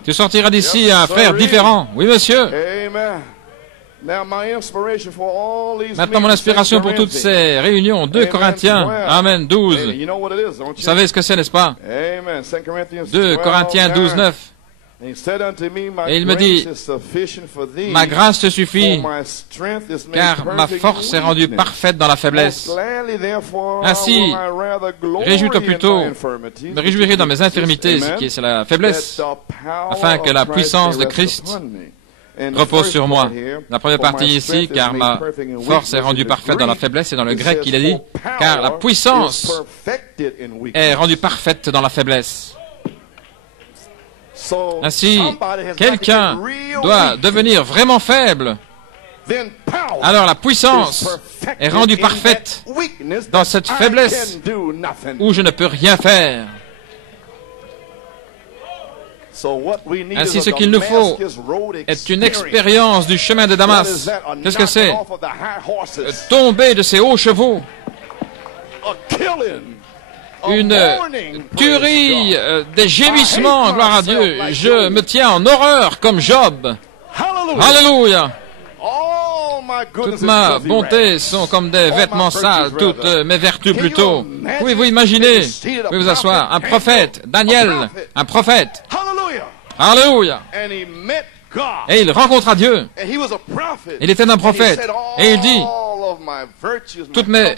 Tu sortiras d'ici un frère différent. Oui, monsieur. Maintenant, mon inspiration pour toutes ces réunions, 2 Corinthiens, Amen, 12. Vous savez ce que c'est, n'est-ce pas? 2 Corinthiens 12, 9. Et il me dit, ma grâce te suffit, car ma force est rendue parfaite dans la faiblesse. Ainsi, réjouis-toi plutôt, me réjouirai dans mes infirmités, ce qui est la faiblesse, afin que la puissance de Christ repose sur moi. La première partie ici, car ma force est rendue parfaite dans la faiblesse, et dans le grec, il a dit, car la puissance est rendue parfaite dans la faiblesse. Ainsi, quelqu'un doit devenir vraiment faible. Alors la puissance est rendue parfaite dans cette faiblesse où je ne peux rien faire. Ainsi, ce qu'il nous faut est une expérience du chemin de Damas. Qu'est-ce que c'est? Tomber de ces hauts chevaux. Une tuerie, des gémissements, gloire à Dieu. Je me tiens en horreur comme Job. Alléluia. Toute ma bonté sont comme des vêtements sales, toutes mes vertus plutôt. Pouvez-vous imaginer? Pouvez vous asseoir? Un prophète, Daniel, un prophète. Alléluia. Et il rencontra Dieu. Il était un prophète. Et il dit, toutes mes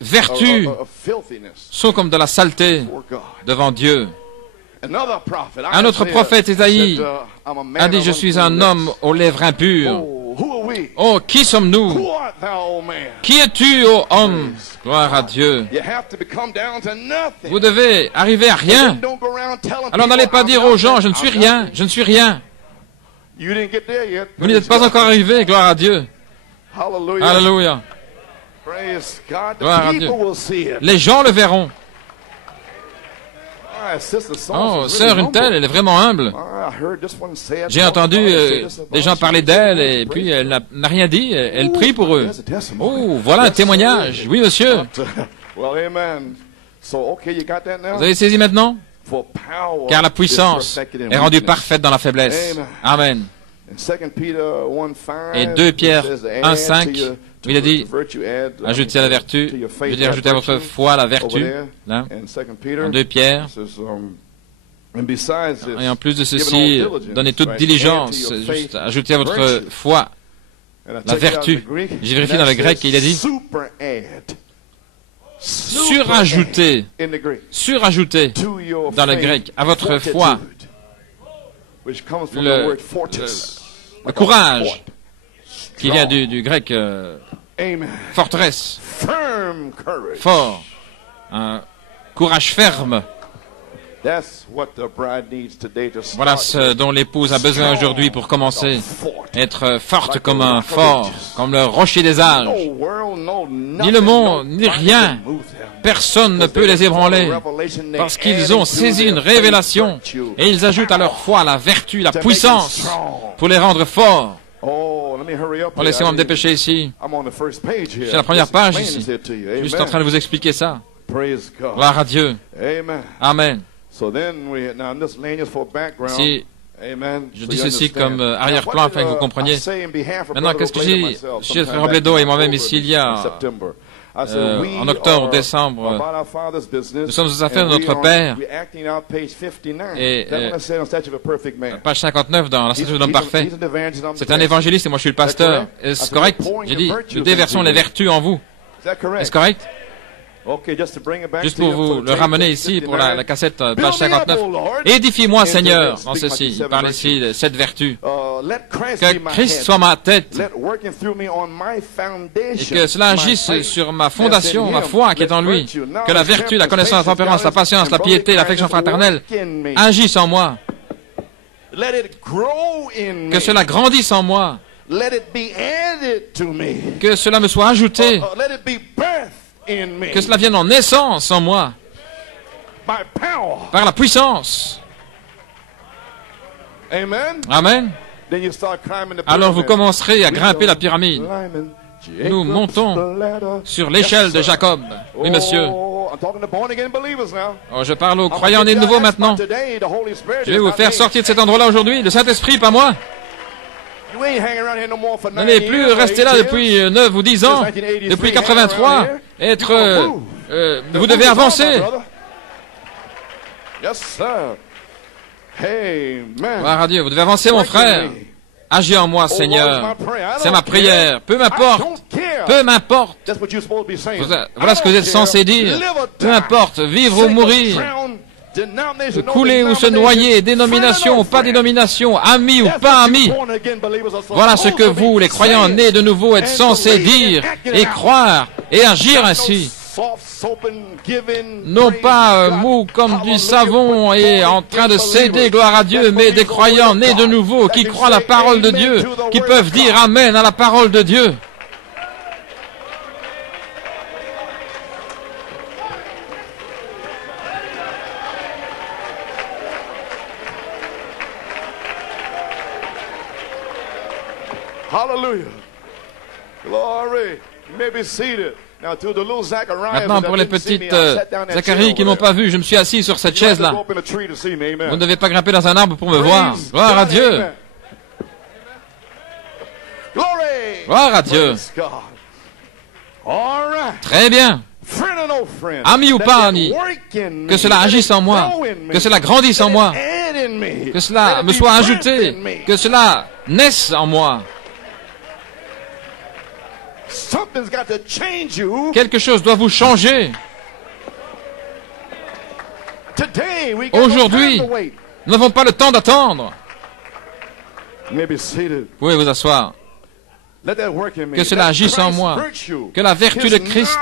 vertus sont comme de la saleté devant Dieu. Un autre prophète, Ésaïe, a dit, je suis un homme aux lèvres impures. Oh, qui sommes-nous? Qui es-tu, ô homme? Gloire à Dieu. Vous devez arriver à rien. Alors n'allez pas dire aux gens, je ne suis rien, je ne suis rien. Vous n'y êtes pas encore arrivé, gloire à Dieu. Alléluia. Gloire à Dieu. Les gens le verront. Oh, sœur une telle, elle est vraiment humble. J'ai entendu des gens parler d'elle et puis elle n'a rien dit, elle prie pour eux. Oh, voilà un témoignage. Oui, monsieur. Vous avez saisi maintenant? Car la puissance est rendue parfaite dans la faiblesse. Amen. Et 2 Pierre 1,5, il a dit, ajoutez à la vertu, je veux dire, ajoutez à votre foi la vertu. Là, en 2 Pierre. Et en plus de ceci, donnez toute diligence, juste ajoutez à votre foi la vertu. J'ai vérifié dans le grec, il a dit, surajouter dans le grec à votre foi le courage qui vient du grec forteresse, fort, un courage ferme. Voilà ce dont l'épouse a besoin aujourd'hui pour commencer. Être forte comme un fort, comme le rocher des âges. Ni le monde, ni rien. Personne ne peut les ébranler. Parce qu'ils ont saisi une révélation. Et ils ajoutent à leur foi la vertu, la puissance pour les rendre forts. Oh, laissez-moi me dépêcher ici. C'est la première page ici. Je suis juste en train de vous expliquer ça. Gloire à Dieu. Amen. Si je dis ceci comme arrière-plan afin que vous compreniez. Maintenant, qu'est-ce que je dis? Chez Frère Robledo et moi-même ici, il y a en octobre, décembre, nous sommes aux affaires de notre Père. Et page 59 dans la statue de l'homme parfait. C'est un évangéliste et moi je suis le pasteur. Est-ce correct? J'ai dit, nous déversons les vertus en vous. Est-ce correct? Juste pour vous le ramener ici, pour la cassette, page 59. Édifie-moi, Seigneur, dans ceci. Il parle ici de cette vertu. Que Christ soit ma tête. Et que cela agisse sur ma fondation, ma foi qui est en lui. Que la vertu, la connaissance, la tempérance, la patience, la piété, l'affection fraternelle agissent en moi. Que cela grandisse en moi. Que cela me soit ajouté. Que cela vienne en naissance en moi, par la puissance. Amen. Alors vous commencerez à grimper la pyramide. Nous montons sur l'échelle de Jacob. Oui, monsieur. Oh, je parle aux croyants nés de nouveau maintenant. Je vais vous faire sortir de cet endroit-là aujourd'hui. Le Saint-Esprit, pas moi. Vous n'allez plus rester là depuis 9 ou 10 ans, depuis 83, vous devez avancer. Gloire à Dieu, vous devez avancer, mon frère. Agis en moi, Seigneur. C'est ma prière. Peu m'importe. Peu m'importe. Voilà ce que vous êtes censé dire. Peu importe, vivre ou mourir. Se couler ou se noyer, dénomination ou pas dénomination, amis ou pas amis. Voilà ce que vous, les croyants nés de nouveau, êtes censés dire et croire et agir ainsi. Non pas mou comme du savon et en train de céder, gloire à Dieu, mais des croyants nés de nouveau qui croient la parole de Dieu, qui peuvent dire Amen à la parole de Dieu. Hallelujah. Glory. You may be seated. Now, to the little Zacharias, maintenant, pour les petites Zacharie qui n'ont pas vu, je me suis assis sur cette chaise-là. Vous ne devez pas grimper dans un arbre pour me voir. Gloire à Dieu. Gloire Gloire à Dieu. Très bien. Ami ou pas ami, que cela agisse en moi, que cela grandisse en moi, que cela me soit ajouté, que cela naisse en moi. Quelque chose doit vous changer. Aujourd'hui, nous n'avons pas le temps d'attendre. Vous pouvez vous asseoir. Que cela agisse en moi, que la vertu de Christ,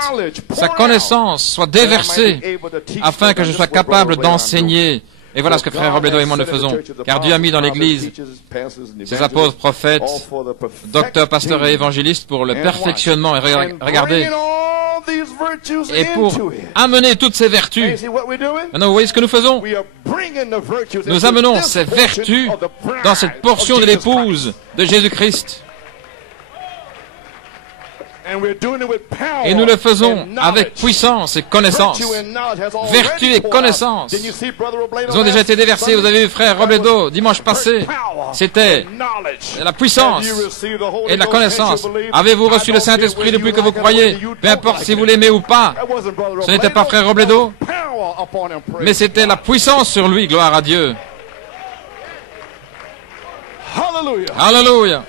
sa connaissance, soit déversée, afin que je sois capable d'enseigner. Et voilà ce que frère Robledo et moi nous faisons. Car Dieu a mis dans l'Église ses apôtres, prophètes, docteurs, pasteurs et évangélistes pour le perfectionnement. Et regardez, et pour amener toutes ces vertus. Maintenant, vous voyez ce que nous faisons? Nous amenons ces vertus dans cette portion de l'épouse de Jésus-Christ. Et nous le faisons avec puissance et connaissance. Vertu et connaissance. Ils ont déjà été déversés. Vous avez vu frère Robledo dimanche passé. C'était la puissance et la connaissance. Avez-vous reçu le Saint-Esprit depuis que vous croyez? Peu importe si vous l'aimez ou pas. Ce n'était pas frère Robledo, mais c'était la puissance sur lui. Gloire à Dieu. Alléluia.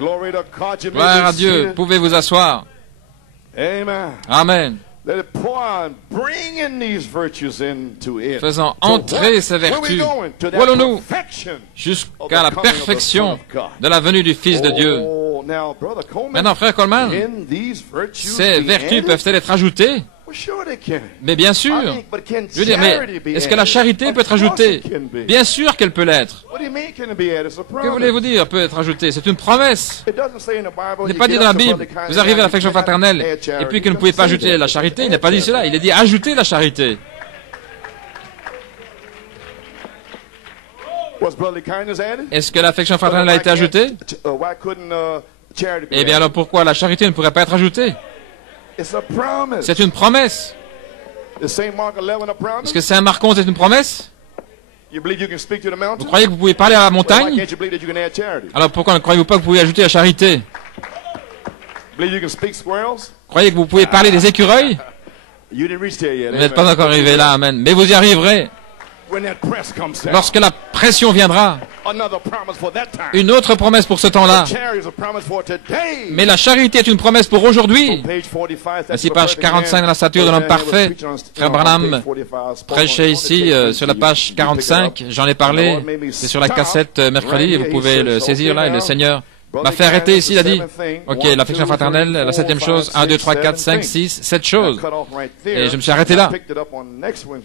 Gloire à Dieu. Pouvez vous asseoir. Amen. Faisant entrer ces vertus. Où allons-nous? Jusqu'à la perfection de la venue du Fils de Dieu. Maintenant, frère Coleman, ces vertus peuvent-elles être ajoutées? Mais bien sûr. Je veux dire, mais est-ce que la charité peut être ajoutée? Bien sûr qu'elle peut l'être. Que voulez-vous dire peut être ajoutée? C'est une promesse. Il n'est pas dit dans la Bible, vous arrivez à l'affection fraternelle, et puis que vous ne pouvez pas ajouter la charité. Il n'est pas dit cela. Il est dit ajouter la charité. Est-ce que l'affection fraternelle a été ajoutée? Eh bien alors pourquoi la charité ne pourrait pas être ajoutée? C'est une promesse. Est-ce que Saint Marc 11 est une promesse? Vous croyez que vous pouvez parler à la montagne? Alors pourquoi ne croyez-vous pas que vous pouvez ajouter la charité? Croyez que vous pouvez parler des écureuils? Vous n'êtes pas encore arrivé là, amen. Mais vous y arriverez. Lorsque la pression viendra, une autre promesse pour ce temps-là. Mais la charité est une promesse pour aujourd'hui. Ainsi, page 45 de la stature de l'homme parfait. Frère Branham prêchait ici sur la page 45. J'en ai parlé. C'est sur la cassette mercredi. Vous pouvez le saisir là. Et le Seigneur m'a fait arrêter ici. Il a dit, OK, l'affection fraternelle, la septième chose, 1, 2, 3, 4, 5, 6, 7 choses. Et je me suis arrêté là.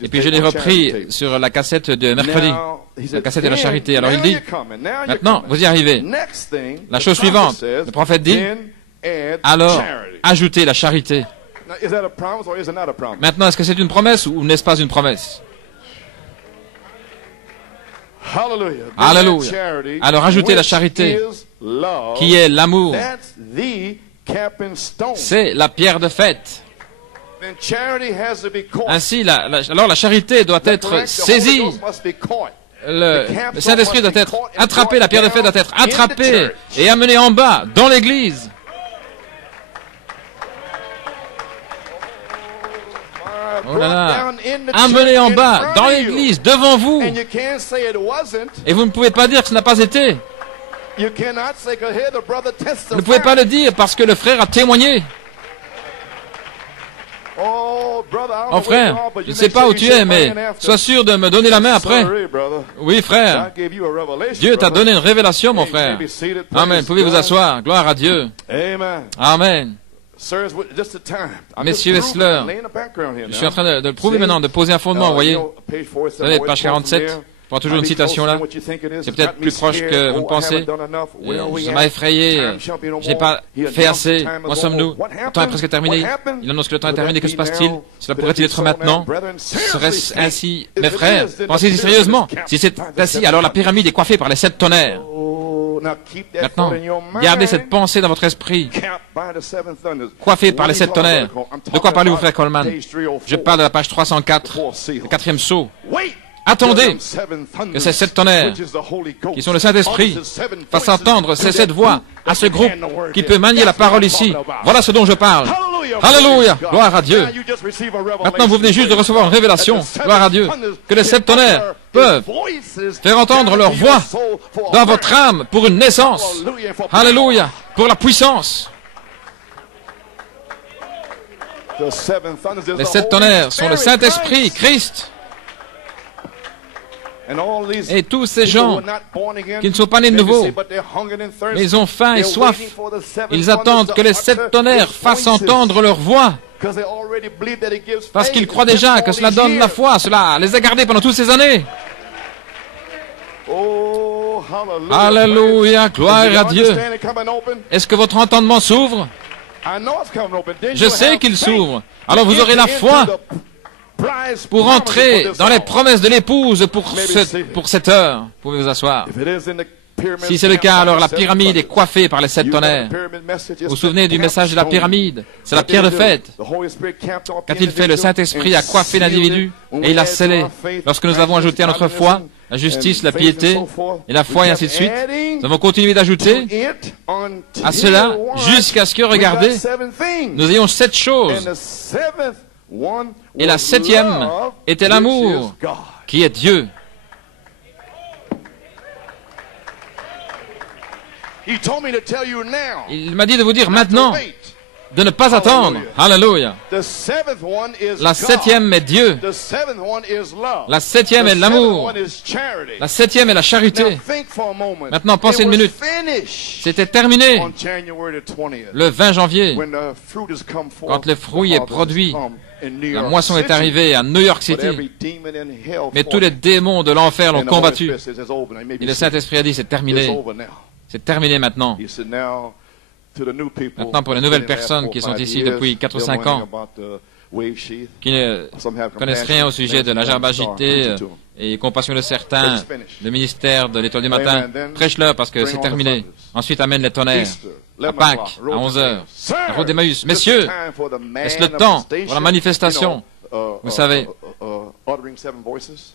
Et puis je l'ai repris sur la cassette de mercredi, la cassette de la charité. Alors il dit, maintenant, vous y arrivez. La chose suivante, le prophète dit, alors, ajoutez la charité. Maintenant, est-ce que c'est une promesse ou n'est-ce pas une promesse? Alléluia. Alors ajoutez la charité, qui est l'amour. C'est la pierre de fête. Ainsi, alors la charité doit être saisie. Le Saint-Esprit doit être attrapé, la pierre de fête doit être attrapée et amenée en bas, dans l'Église. Oh là là, amené en bas, dans l'église, devant vous. Et vous ne pouvez pas dire que ce n'a pas été. Vous ne pouvez pas le dire parce que le frère a témoigné. Oh frère, je ne sais pas où tu es, mais sois sûr de me donner la main après. Oui frère, Dieu t'a donné une révélation mon frère. Amen, pouvez vous asseoir, gloire à Dieu. Amen. Messieurs, est-ce l'heure? Je suis en train de le prouver maintenant, de poser un fondement, vous voyez. Vous savez, page 47, je prends toujours une citation là. C'est peut-être plus proche que vous ne pensez. Ça m'a effrayé. Je n'ai pas fait assez. Où sommes-nous? Le temps est presque terminé. Il annonce que le temps est terminé. Que se passe-t-il? Cela pourrait-il être maintenant? Serait-ce ainsi? Mes frères, pensez-y sérieusement. Si c'est ainsi, alors la pyramide est coiffée par les 7 tonnerres. Maintenant, gardez cette pensée dans votre esprit. Coiffé par les 7 tonnerres. De quoi parlez-vous, frère Coleman? Je parle de la page 304, le 4e sceau. Attendez que ces 7 tonnerres, qui sont le Saint-Esprit, fassent entendre ces 7 voix à ce groupe qui peut manier la parole ici. Voilà ce dont je parle. Alléluia, gloire à Dieu. Maintenant, vous venez juste de recevoir une révélation, gloire à Dieu, que les 7 tonnerres peuvent faire entendre leur voix dans votre âme pour une naissance. Alléluia, pour la puissance. Les 7 tonnerres sont le Saint-Esprit, Christ. Et tous ces gens qui ne sont pas nés de nouveau, mais ils ont faim et soif, ils attendent que les 7 tonnerres fassent entendre leur voix, parce qu'ils croient déjà que cela donne la foi, cela les a gardés pendant toutes ces années. Alléluia, gloire à Dieu. Est-ce que votre entendement s'ouvre? Je sais qu'il s'ouvre. Alors vous aurez la foi pour entrer dans les promesses de l'épouse pour cette heure. Vous pouvez vous asseoir. Si c'est le cas, alors la pyramide est coiffée par les 7 tonnerres. Vous vous souvenez du message de la pyramide? C'est la pierre de fête. Qu'a-t-il fait? Le Saint-Esprit a coiffé l'individu et il a scellé. Lorsque nous avons ajouté à notre foi la justice, la piété et la foi et ainsi de suite, nous avons continué d'ajouter à cela jusqu'à ce que, regardez, nous ayons 7 choses. Et la 7e était l'amour, qui est Dieu. Il m'a dit de vous dire maintenant de ne pas attendre. Alléluia. La 7e est Dieu. La 7e est l'amour. La 7e est la charité. Maintenant, pensez une minute. C'était terminé le 20 janvier, quand le fruit est produit. La moisson est arrivée à New York City, mais tous les démons de l'enfer l'ont combattu. Et le Saint-Esprit a dit, c'est terminé. C'est terminé maintenant. Maintenant, pour les nouvelles personnes qui sont ici depuis 4 ou 5 ans, qui ne connaissent rien au sujet de la gerbe agitée et compassion de certains, le ministère de l'Étoile du matin, prêche-leur parce que c'est terminé. Ensuite, amène les tonnerres. À Pâques, à 11h, la route d'Emmaüs. Messieurs, est-ce le temps pour la manifestation? Vous savez,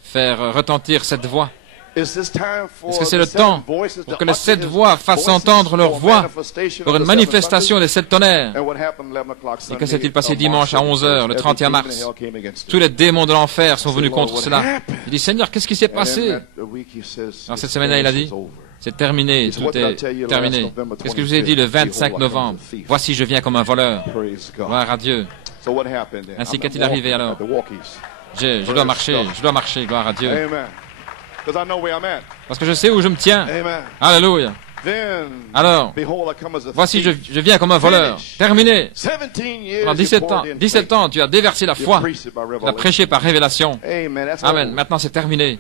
faire retentir cette voix. Est-ce que c'est le temps pour que les 7 voix fassent entendre leur voix pour une manifestation des 7 tonnerres? Et que s'est-il passé dimanche à 11h, le 31 mars? Tous les démons de l'enfer sont venus contre cela. Il dit, Seigneur, qu'est-ce qui s'est passé? Alors cette semaine-là, il a dit, c'est terminé, tout est terminé. Qu'est-ce que je vous ai dit le 25 novembre? Voici, je viens comme un voleur. Gloire à Dieu. Ainsi qu'est-il arrivé alors? Je dois marcher, gloire à Dieu. Parce que je sais où je me tiens. Alléluia. Alors, voici, je viens comme un voleur. Terminé. Pendant 17 ans, tu as déversé la foi. Tu as prêché par révélation. Amen. Maintenant, c'est terminé.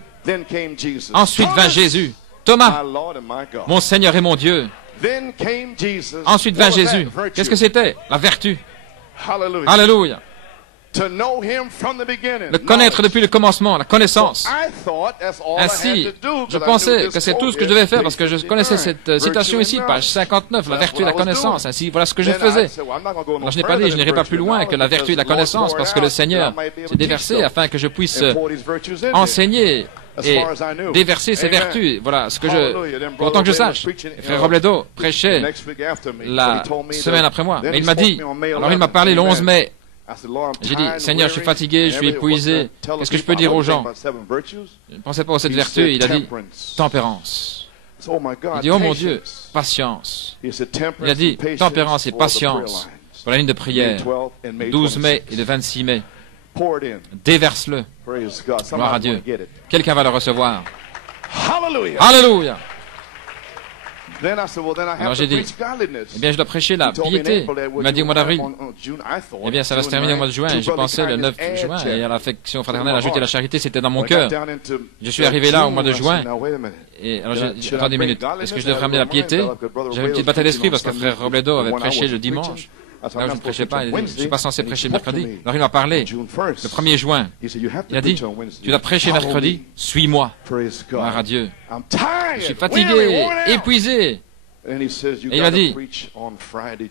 Ensuite vint Jésus. Thomas, mon Seigneur et mon Dieu. Ensuite vint Jésus. Qu'est-ce que c'était? La vertu. Alléluia. Le connaître depuis le commencement, la connaissance. Ainsi, je pensais que c'est tout ce que je devais faire parce que je connaissais cette citation ici, page 59, la vertu et la connaissance. Ainsi, voilà ce que je faisais. Alors, je n'ai pas dit, je n'irai pas plus loin que la vertu et la connaissance parce que le Seigneur s'est déversé afin que je puisse enseigner et déverser ses vertus. Voilà ce que autant que je sache. Et frère Robledo prêchait la semaine après moi. Mais il m'a dit, alors il m'a parlé le 11 mai. J'ai dit, Seigneur, je suis fatigué, je suis épuisé. Qu'est-ce que je peux dire aux gens? Je ne pensais pas aux 7 vertus. Il a dit, tempérance. Il dit, oh mon Dieu, patience. Il a dit, tempérance et patience pour la ligne de prière, 12 mai et le 26 mai. Déverse-le. Gloire à Dieu. Quelqu'un va le recevoir. Alléluia. Alors j'ai dit, eh bien je dois prêcher la piété. Il m'a dit au mois d'avril, eh bien ça va se terminer au mois de juin. J'ai pensé le 9 juin et à l'affection fraternelle, ajouter la charité, c'était dans mon cœur. Je suis arrivé là au mois de juin et alors j'ai dit, attendez une minute, est-ce que je devrais amener la piété? J'avais une petite bataille d'esprit parce que frère Robledo avait prêché le dimanche. Là où je ne prêchais pas, je ne suis pas censé prêcher le mercredi. Alors il m'a parlé le 1er juin. Il a dit, tu dois prêcher mercredi, suis-moi. Gloire à Dieu. Je suis fatigué, épuisé. Et il m'a dit,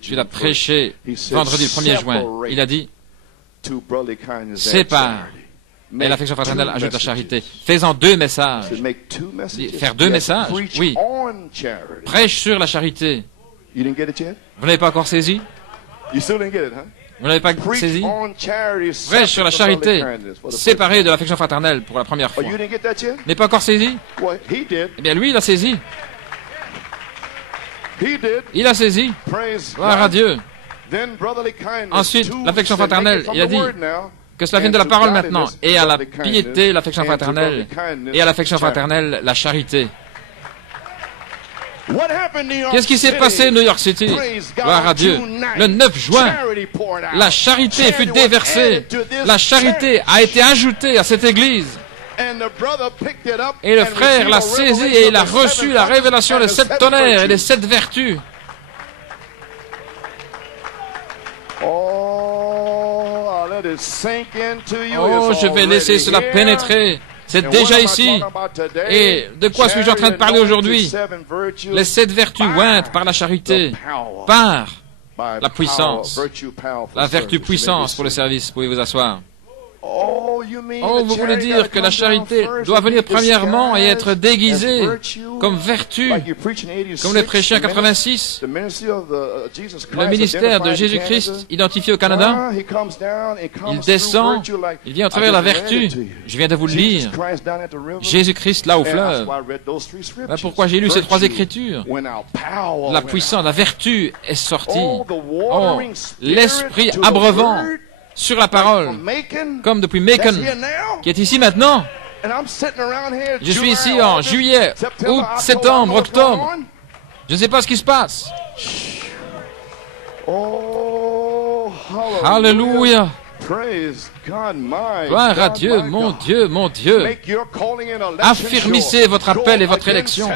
tu dois prêcher vendredi le 1er juin. Il a dit, sépare Et l'affection fraternelle ajoute la charité. Fais-en deux messages. Faire deux messages? Oui. Prêche sur la charité. Vous n'avez pas encore saisi? Vous n'avez pas saisi? Prêche sur la charité, séparée de l'affection fraternelle pour la première fois. Vous n'avez pas encore saisi? Eh bien, lui, il a saisi. Il a saisi. Gloire à Dieu. Ensuite, l'affection fraternelle, il a dit que cela vienne de la parole maintenant, et à la piété, l'affection fraternelle, et à l'affection fraternelle, la charité. Qu'est-ce qui s'est passé New York City? Gloire à Dieu. Le 9 juin, la charité fut déversée. La charité a été ajoutée à cette église. Et le frère l'a saisi et il a reçu la révélation des 7 tonnerres et des 7 vertus. Oh, je vais laisser cela pénétrer. C'est déjà ici. Et de quoi suis-je en train de parler aujourd'hui? Les 7 vertus ointes par la charité, par la puissance, la vertu puissance pour le service. Pouvez vous asseoir. Oh, vous voulez dire que la charité doit venir premièrement et être déguisée comme vertu, comme le prêché en 86, le ministère de Jésus-Christ identifié au Canada. Il descend, il vient à travers la vertu. Je viens de vous le lire. Jésus-Christ là au fleuve. Voilà pourquoi j'ai lu ces 3 écritures. La puissance, la vertu est sortie. Oh, l'esprit abreuvant sur la parole, comme depuis Macon, qui est ici maintenant. Je suis ici en juillet, août, septembre, octobre. Je ne sais pas ce qui se passe. Alléluia. Gloire à Dieu, mon Dieu, mon Dieu. Affirmissez votre appel et votre élection.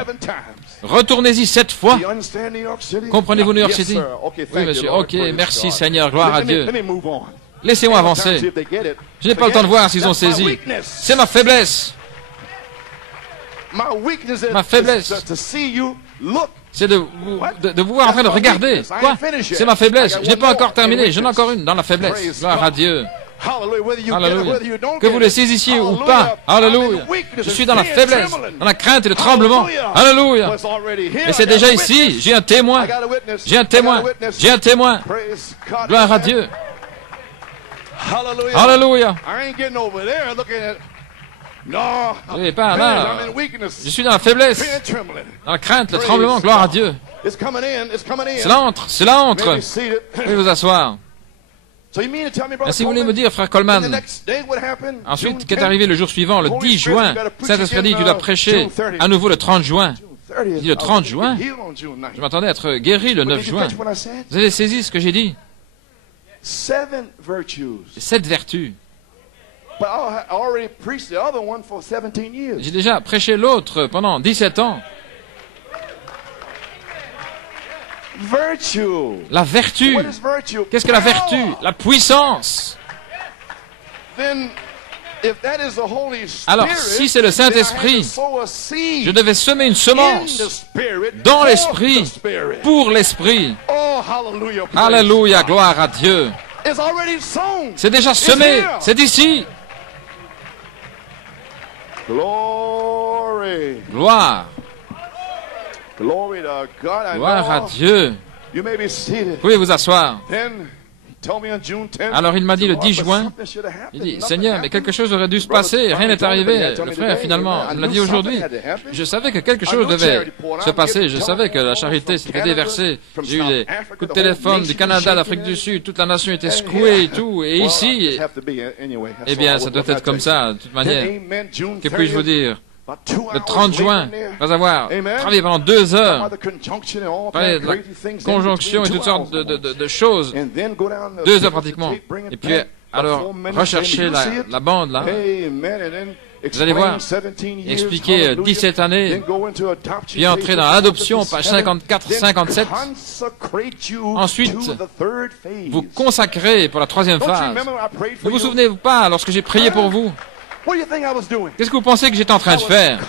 Retournez-y 7 fois. Comprenez-vous New York City? Oui, monsieur. Ok, merci Seigneur, gloire à Dieu. Laissez-moi avancer. Je n'ai pas le temps de voir s'ils ont saisi. C'est ma faiblesse. Ma faiblesse, c'est de vous voir en train de regarder. Quoi? C'est ma faiblesse. Je n'ai pas encore terminé. J'en ai encore une dans la faiblesse. Gloire à Dieu. Alléluia. Que vous le saisissiez ou pas. Alléluia. Je suis dans la faiblesse, dans la crainte et le tremblement. Alléluia. Et c'est déjà ici. J'ai un témoin. J'ai un témoin. J'ai un témoin. Gloire à Dieu. Alléluia. Oui, pas là. Je suis dans la faiblesse, dans la crainte, le tremblement. Gloire à Dieu. Cela entre, cela entre. Veuillez vous asseoir. Si vous voulez me dire, frère Coleman, ensuite, qu'est arrivé le jour suivant, le 10 juin, Saint-Esprit dit, tu dois prêcher à nouveau le 30 juin. Il dit le 30 juin. Je m'attendais à être guéri le 9 juin. Vous avez saisi ce que j'ai dit? 7 vertus. J'ai déjà prêché l'autre pendant 17 ans. La vertu. Qu'est-ce que la vertu? La puissance. Alors, si c'est le Saint-Esprit, je devais semer une semence dans l'Esprit, pour l'Esprit. Alléluia, gloire à Dieu. C'est déjà semé, c'est ici. Gloire. Gloire à Dieu. Vous pouvez vous asseoir. Alors il m'a dit le 10 juin, il dit, Seigneur, mais quelque chose aurait dû se passer, rien n'est arrivé. Le frère, finalement, me l'a dit aujourd'hui. Je savais que quelque chose devait se passer, je savais que la charité s'était déversée. J'ai eu des coups de téléphone du Canada, d'Afrique du Sud, toute la nation était secouée et tout. Et ici, eh bien, ça doit être comme ça, de toute manière. Que puis-je vous dire? Le 30 juin, va avoir travaillé pendant 2 heures, parler de la conjonction et toutes sortes de choses, 2 heures pratiquement. Et puis, alors, rechercher la bande, là. Vous allez voir, expliquer 17 années, puis entrer dans l'adoption, page 54-57. Ensuite, vous consacrez pour la 3e phase. Ne vous souvenez pas lorsque j'ai prié pour vous? Qu'est-ce que vous pensez que j'étais en train de faire?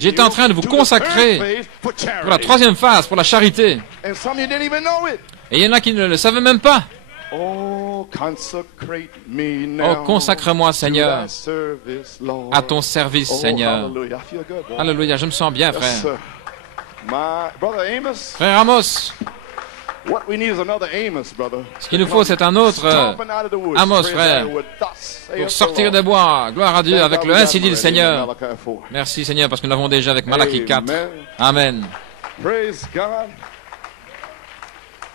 J'étais en train de vous consacrer pour la 3e phase, pour la charité. Et il y en a qui ne le savaient même pas. Oh, consacre-moi, Seigneur, à ton service, Seigneur. Alléluia, je me sens bien, frère. Frère Amos, ce qu'il nous faut, c'est un autre Amos, frère, pour sortir des bois. Gloire à Dieu, avec le ainsi dit le Seigneur. Merci, Seigneur, parce que nous l'avons déjà avec Malachie 4. Amen. Praise God.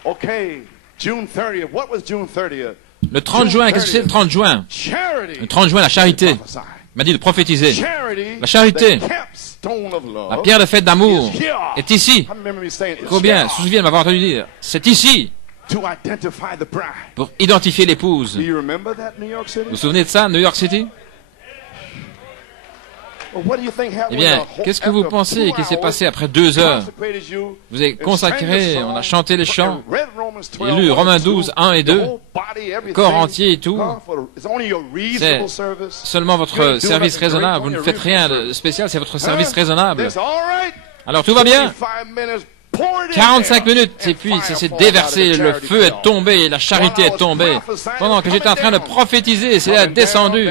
Okay, June 30th. What was June 30th? Le 30 juin, qu'est-ce que c'est le 30 juin? Le 30 juin, la charité. Il m'a dit de prophétiser. La charité, la pierre de fête d'amour, est ici. Combien se souviennent de m'avoir entendu dire? C'est ici. Pour identifier l'épouse. Vous vous souvenez de ça, New York City? Eh bien, qu'est-ce que vous pensez qui s'est passé après 2 heures? Vous avez consacré, on a chanté les chants, et lu Romains 12, 1 et 2, le corps entier et tout. C'est seulement votre service raisonnable. Vous ne faites rien de spécial, c'est votre service raisonnable. Alors tout va bien. 45 minutes, et puis ça s'est déversé, le feu est tombé, la charité est tombée. Pendant que j'étais en train de prophétiser, c'est descendu.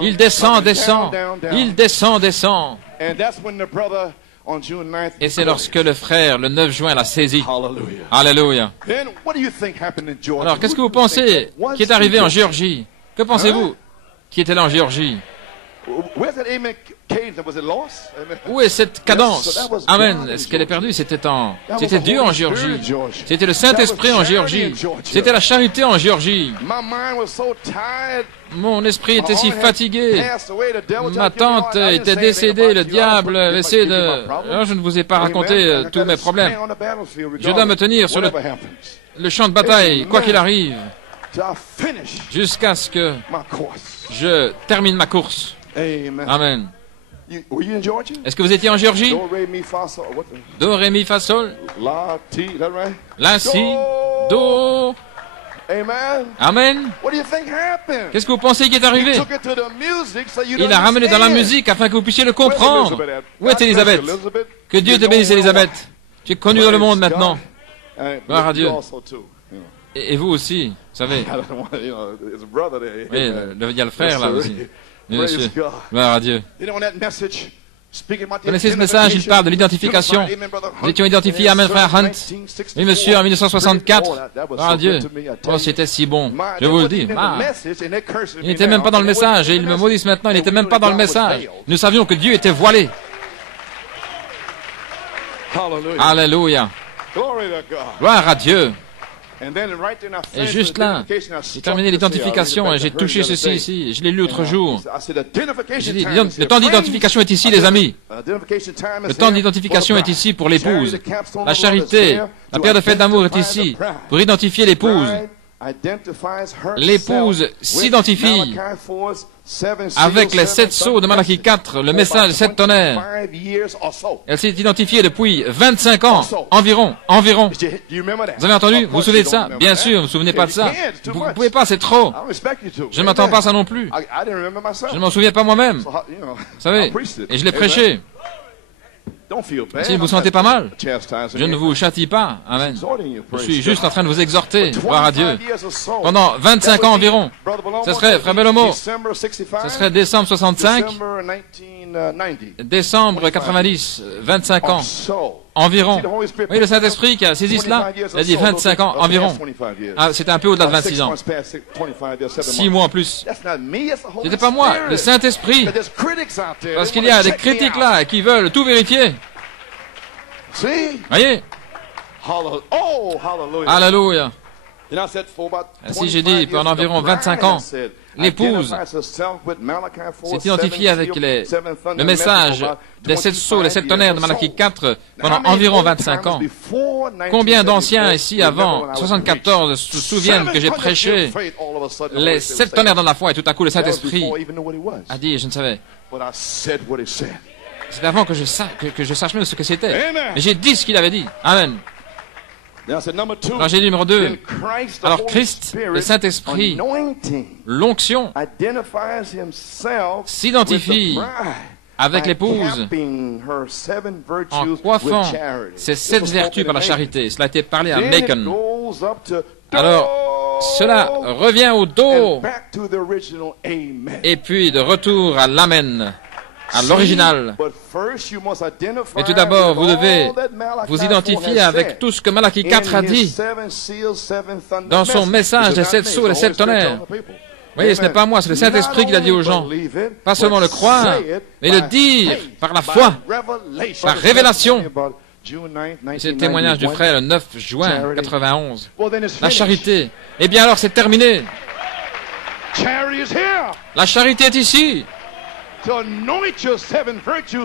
Il descend, descend. Il descend, descend. Et c'est lorsque le frère, le 9 juin, l'a saisi. Alléluia. Alors, qu'est-ce que vous pensez qui est arrivé en Géorgie? Que pensez-vous qui était là en Géorgie? Où est cette cadence? Amen. Est-ce qu'elle est perdue? C'était Dieu en Géorgie. C'était le Saint-Esprit en Géorgie. C'était la charité en Géorgie. Mon esprit était si fatigué. Ma tante était décédée. Le diable essayait de... Alors, je ne vous ai pas raconté tous mes problèmes. Je dois me tenir sur le champ de bataille, quoi qu'il arrive, jusqu'à ce que je termine ma course. Amen. Est-ce que vous étiez en Géorgie? Do, ré, mi, fa, sol. La, si, do. Amen. Qu'est-ce que vous pensez qui est arrivé? Il a ramené dans la musique afin que vous puissiez le comprendre. Où est Élisabeth? Que Dieu te bénisse, Élisabeth. Tu es connue dans le monde maintenant. Gloire à Dieu. Et vous aussi, vous savez. Oui, il y a le frère là aussi. Monsieur, gloire à Dieu. Vous connaissez ce message? Il parle de l'identification. Nous étions identifiés, amen, frère Hunt. Oui, monsieur, en 1964. Gloire à Dieu. Oh, c'était si bon. Je vous le dis. Ah. Il n'était même pas dans le message. Et ils me maudissent maintenant. Il n'était même pas dans le message. Nous savions que Dieu était voilé. Alléluia. Gloire à Dieu. Et juste là, j'ai terminé l'identification et j'ai touché ceci ici. Je l'ai lu l'autre jour. J'ai dit, le temps d'identification est ici, les amis. Le temps d'identification est ici pour l'épouse. La charité, la pierre de fête d'amour est ici pour identifier l'épouse. L'épouse s'identifie avec les 7 sceaux de Malachie 4, le message des 7 tonnerres. Elle s'est identifiée depuis 25 ans, environ. Vous avez entendu? Vous vous souvenez de ça? Bien sûr, vous ne vous souvenez pas de ça. Vous ne pouvez pas, c'est trop. Je ne m'attends pas à ça non plus. Je ne m'en souviens pas moi-même. Vous savez, et je l'ai prêché. Si vous ne vous sentez pas mal, je ne vous châtie pas. Amen. Je suis juste en train de vous exhorter. Gloire à Dieu. Pendant 25 ans environ. Ce serait, frère Belomo, ce serait décembre 65, décembre 90, 25 ans. Environ. Oui, le Saint-Esprit qui a saisi cela, il a dit 25 ans environ. Ah, c'était un peu au-delà de 26 ans. 6 mois en plus. C'était pas moi, le Saint-Esprit. Parce qu'il y a des critiques là qui veulent tout vérifier. Voyez? Alléluia. Ainsi j'ai dit, pendant environ 25 ans, l'épouse s'est identifiée avec le message des 7 sceaux, les 7 tonnerres de Malachie 4 pendant environ 25 ans. Combien d'anciens ici avant 74 se souviennent que j'ai prêché les 7 tonnerres dans la foi et tout à coup le Saint-Esprit a dit, je ne savais. C'est avant que je sache même ce que c'était. Mais j'ai dit ce qu'il avait dit. Amen. Alors j'ai dit numéro 2. Alors Christ, le Saint-Esprit, l'onction, s'identifie avec l'épouse en coiffant ses 7 vertus par la charité. Cela a été parlé à Macon. Alors, cela revient au dos. Et puis de retour à l'amen, à l'original. Mais tout d'abord, vous devez vous identifier avec tout ce que Malachie 4 a dit dans son message des 7 sceaux et des 7 tonnerres. Vous voyez, ce n'est pas moi, c'est le Saint-Esprit qui l'a dit aux gens. Pas seulement le croire, mais le dire par la foi, par révélation. C'est le témoignage du frère le 9 juin 91. La charité. Eh bien alors, c'est terminé. La charité est ici.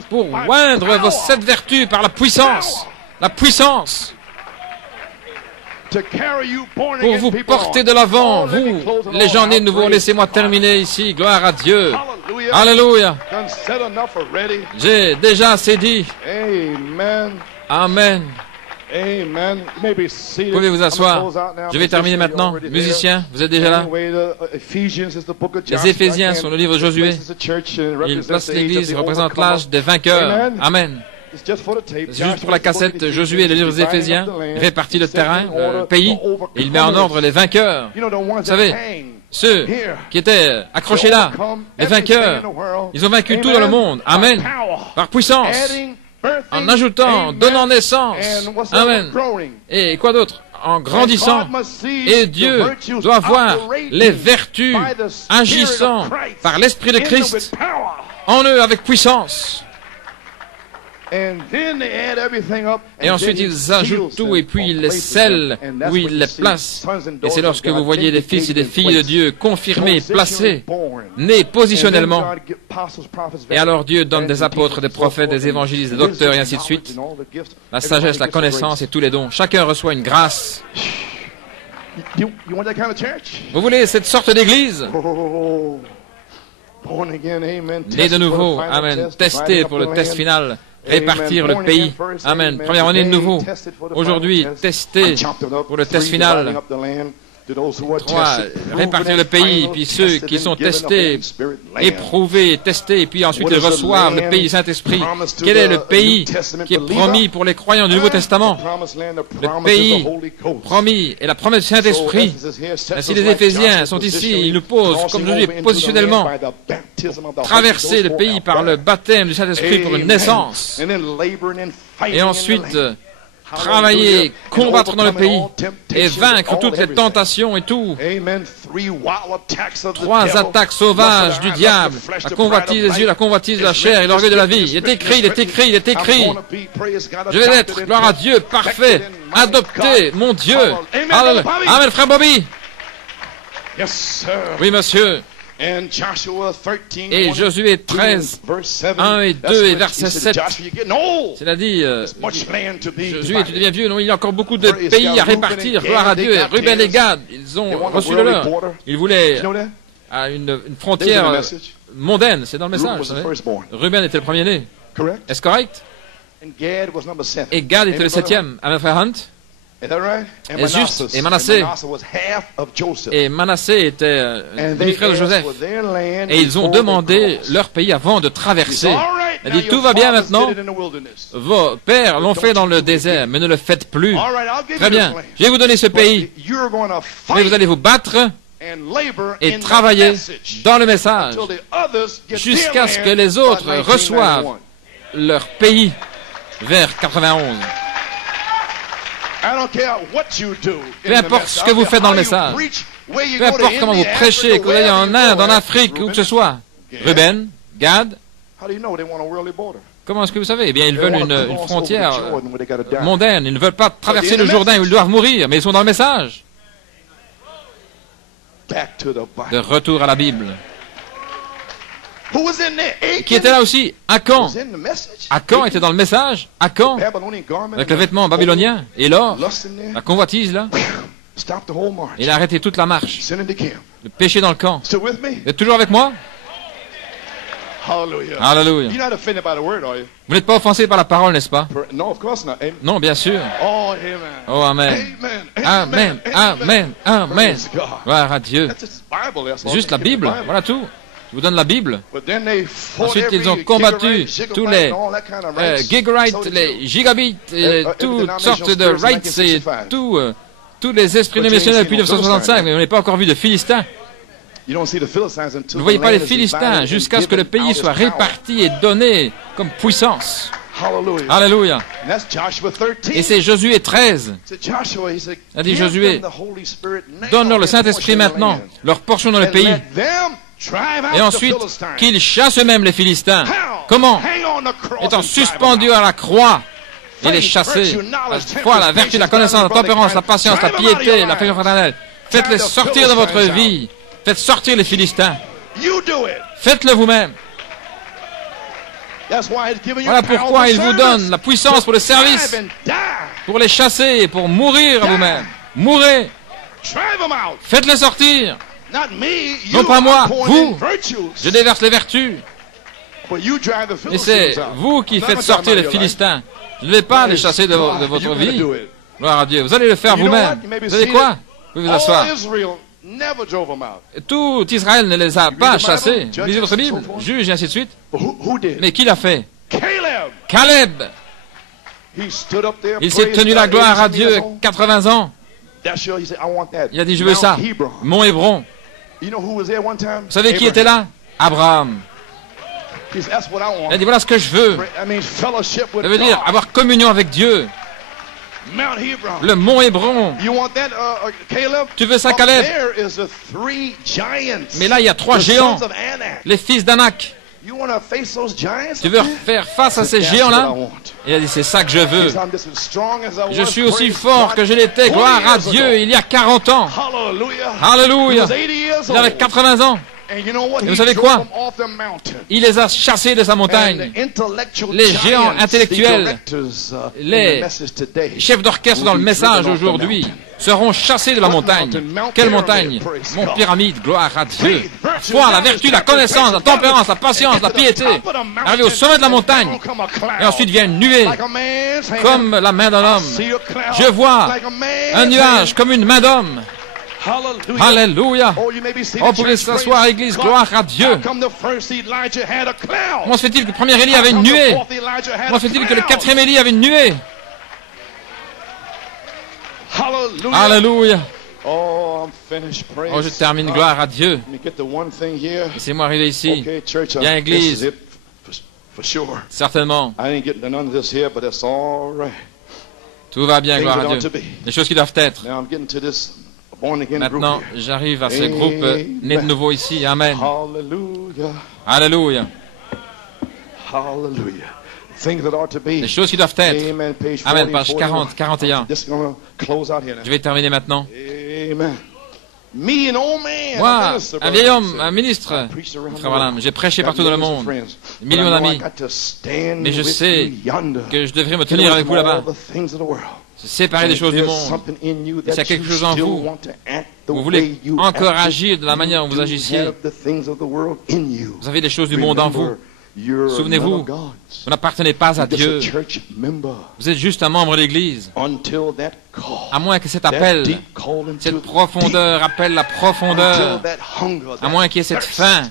Pour oindre vos 7 vertus par la puissance. La puissance. Pour vous porter de l'avant, vous, les gens nés de nouveau. Laissez-moi terminer ici. Gloire à Dieu. Alléluia. J'ai déjà assez dit. Amen. Vous pouvez vous asseoir. Je vais terminer maintenant. Musiciens, vous êtes déjà là? Les Éphésiens sont le livre de Josué. Ils placent l'Église, ils représentent l'âge des vainqueurs. Amen. C'est juste pour la cassette. Josué, le livre des Éphésiens, répartit le terrain, le pays, et il met en ordre les vainqueurs. Vous savez, ceux qui étaient accrochés là, les vainqueurs, ils ont vaincu tout dans le monde. Amen. Par puissance. En ajoutant, donnant naissance. Amen. Et quoi d'autre? En grandissant. Et Dieu doit voir les vertus agissant par l'Esprit de Christ en eux avec puissance. Et ensuite ils ajoutent tout et puis ils les scellent où ils les placent. Et c'est lorsque vous voyez des fils et des filles de Dieu confirmés, placés, nés positionnellement. Et alors Dieu donne des apôtres, des prophètes, des évangélistes, des docteurs et ainsi de suite. La sagesse, la connaissance et tous les dons. Chacun reçoit une grâce. Vous voulez cette sorte d'église? Né de nouveau, amen. Testé pour le test final. Répartir le pays. Amen. Première année de nouveau. Aujourd'hui, testé pour le test final. 3. Répartir le pays, puis ceux qui sont testés, éprouvés, testés, et puis ensuite ils reçoivent le pays Saint-Esprit. Quel est le pays qui est promis pour les croyants du Nouveau Testament? Le pays promis et la promesse du Saint-Esprit. Ainsi les Éphésiens sont ici, ils nous posent, comme je dis, positionnellement, traverser le pays par le baptême du Saint-Esprit pour une naissance. Et ensuite, travailler, combattre dans le pays et vaincre toutes les tentations et tout. 3 attaques sauvages du diable, la convoitise des yeux, la convoitise de la chair et l'orgueil de la vie. Il est écrit, il est écrit, il est écrit. Je vais être, gloire à Dieu, parfait, adopté, mon Dieu. Amen, frère Bobby. Oui, monsieur. Et Josué 13, 1 et 2 et verset 7, c'est-à-dire, Josué, tu deviens vieux, non, il y a encore beaucoup de pays à répartir, gloire à Dieu. Ruben et Gad, ils ont reçu le leur. Ils voulaient une frontière mondaine, c'est dans le message, vous savez. Ruben était le premier-né. Est-ce correct? Et Gad était le 7e. Amen, frère Hunt. Est juste, et Manassé était demi-frère de Joseph. Et ils ont demandé leur pays avant de traverser. Il a dit, tout va bien maintenant. Vos pères l'ont fait dans le désert, mais ne le faites plus. Très bien, je vais vous donner ce pays. Mais vous allez vous battre et travailler dans le message jusqu'à ce que les autres reçoivent leur pays vers 91. Peu importe ce que vous faites dans le message, peu importe comment vous prêchez, que vous allez en Inde, en Afrique, où que ce soit. Ruben, Gad, comment est-ce que vous savez? Eh bien, ils veulent une frontière mondaine. Ils ne veulent pas traverser le Jourdain où ils doivent mourir, mais ils sont dans le message. De retour à la Bible. Qui était là aussi? Achan. Achan était dans le message. Achan, avec le vêtement babylonien et l'or, la convoitise là. Il a arrêté toute la marche. Le péché dans le camp. Vous êtes toujours avec moi? Alléluia. Vous n'êtes pas offensé par la parole, n'est-ce pas? Non, bien sûr. Oh, amen. Amen, amen, amen. Gloire à Dieu. C'est juste la Bible, voilà tout. Je vous donne la Bible. Ensuite, ils ont combattu tous les gig rights, les gigabits, et toutes sortes de rights et tout tous les esprits de missionnaires depuis 1965, mais on n'a pas encore vu de Philistins. Vous ne voyez pas les Philistins jusqu'à ce que le pays soit réparti et donné comme puissance. Alléluia. Et c'est Josué 13. Il a dit Josué, donne-leur le Saint-Esprit maintenant, leur portion dans le pays. Et ensuite, qu'ils chassent eux-mêmes les Philistins. Comment? Étant suspendus à la croix et les chasser. La foi, la vertu, la connaissance, la tempérance, la patience, la piété, la félicité fraternelle. Faites-les sortir de votre vie. Faites sortir les Philistins. Faites-le vous-même. Voilà pourquoi il vous donne la puissance pour le service, pour les chasser et pour mourir à vous-même. Mourrez. Faites-les sortir. Non pas moi, vous. Je déverse les vertus. Et c'est vous qui faites sortir les Philistins. Je ne vais pas les chasser de votre vie. Gloire à Dieu. Vous allez le faire vous-même. Vous savez quoi? Vous pouvez vous asseoir. Tout Israël ne les a pas chassés. Vous lisez votre Bible, Juge et ainsi de suite. Mais qui l'a fait? Caleb. Il s'est tenu la gloire à Dieu 80 ans. Il a dit, je veux ça. Mont Hébron. Vous savez qui était là? Abraham. Il a dit, voilà ce que je veux. Ça veut dire avoir communion avec Dieu. Le mont Hébron. Tu veux ça, Caleb? Mais là, il y a 3 géants, les fils d'Anak. Tu veux faire face à ces géants-là? Et il a dit, c'est ça que je veux. Je suis aussi fort que je l'étais, gloire à Dieu, il y a 40 ans. Alléluia. Il avait 80 ans. Et vous savez quoi? Il les a chassés de sa montagne. Les géants intellectuels, les chefs d'orchestre dans le message aujourd'hui seront chassés de la montagne. Quelle montagne? Mon pyramide, gloire à Dieu. La foi, la vertu, la connaissance, la tempérance, la patience, la piété. Arrivé au sommet de la montagne. Et ensuite vient une nuée, comme la main d'un homme. Je vois un nuage comme une main d'homme. Alléluia. Oh, vous pouvez s'asseoir, Église, gloire à Dieu. Comment se fait-il que le premier Élie avait une nuée? Comment se fait-il que le 4e Élie avait une nuée? Alléluia. Oh, je termine, gloire à Dieu. Laissez-moi arriver ici. Il y a une église. Certainement. Tout va bien, gloire à Dieu. Les choses qui doivent être. Maintenant, j'arrive à ce groupe né de nouveau ici. Amen. Alléluia. Les choses qui doivent être. Amen. Page 40, 41. Je vais terminer maintenant. Moi, un vieil homme, un ministre, j'ai prêché partout dans le monde, des millions d'amis, mais je sais que je devrais me tenir avec vous là-bas. Se séparer des choses du monde. Et s'il y a quelque chose en vous, vous voulez encore agir de la manière dont vous agissiez, vous avez des choses du monde en vous. Souvenez-vous, vous n'appartenez pas à Dieu. Vous êtes juste un membre de l'Église. À moins que cet appel, cette profondeur appelle la profondeur, à moins qu'il y ait cette faim,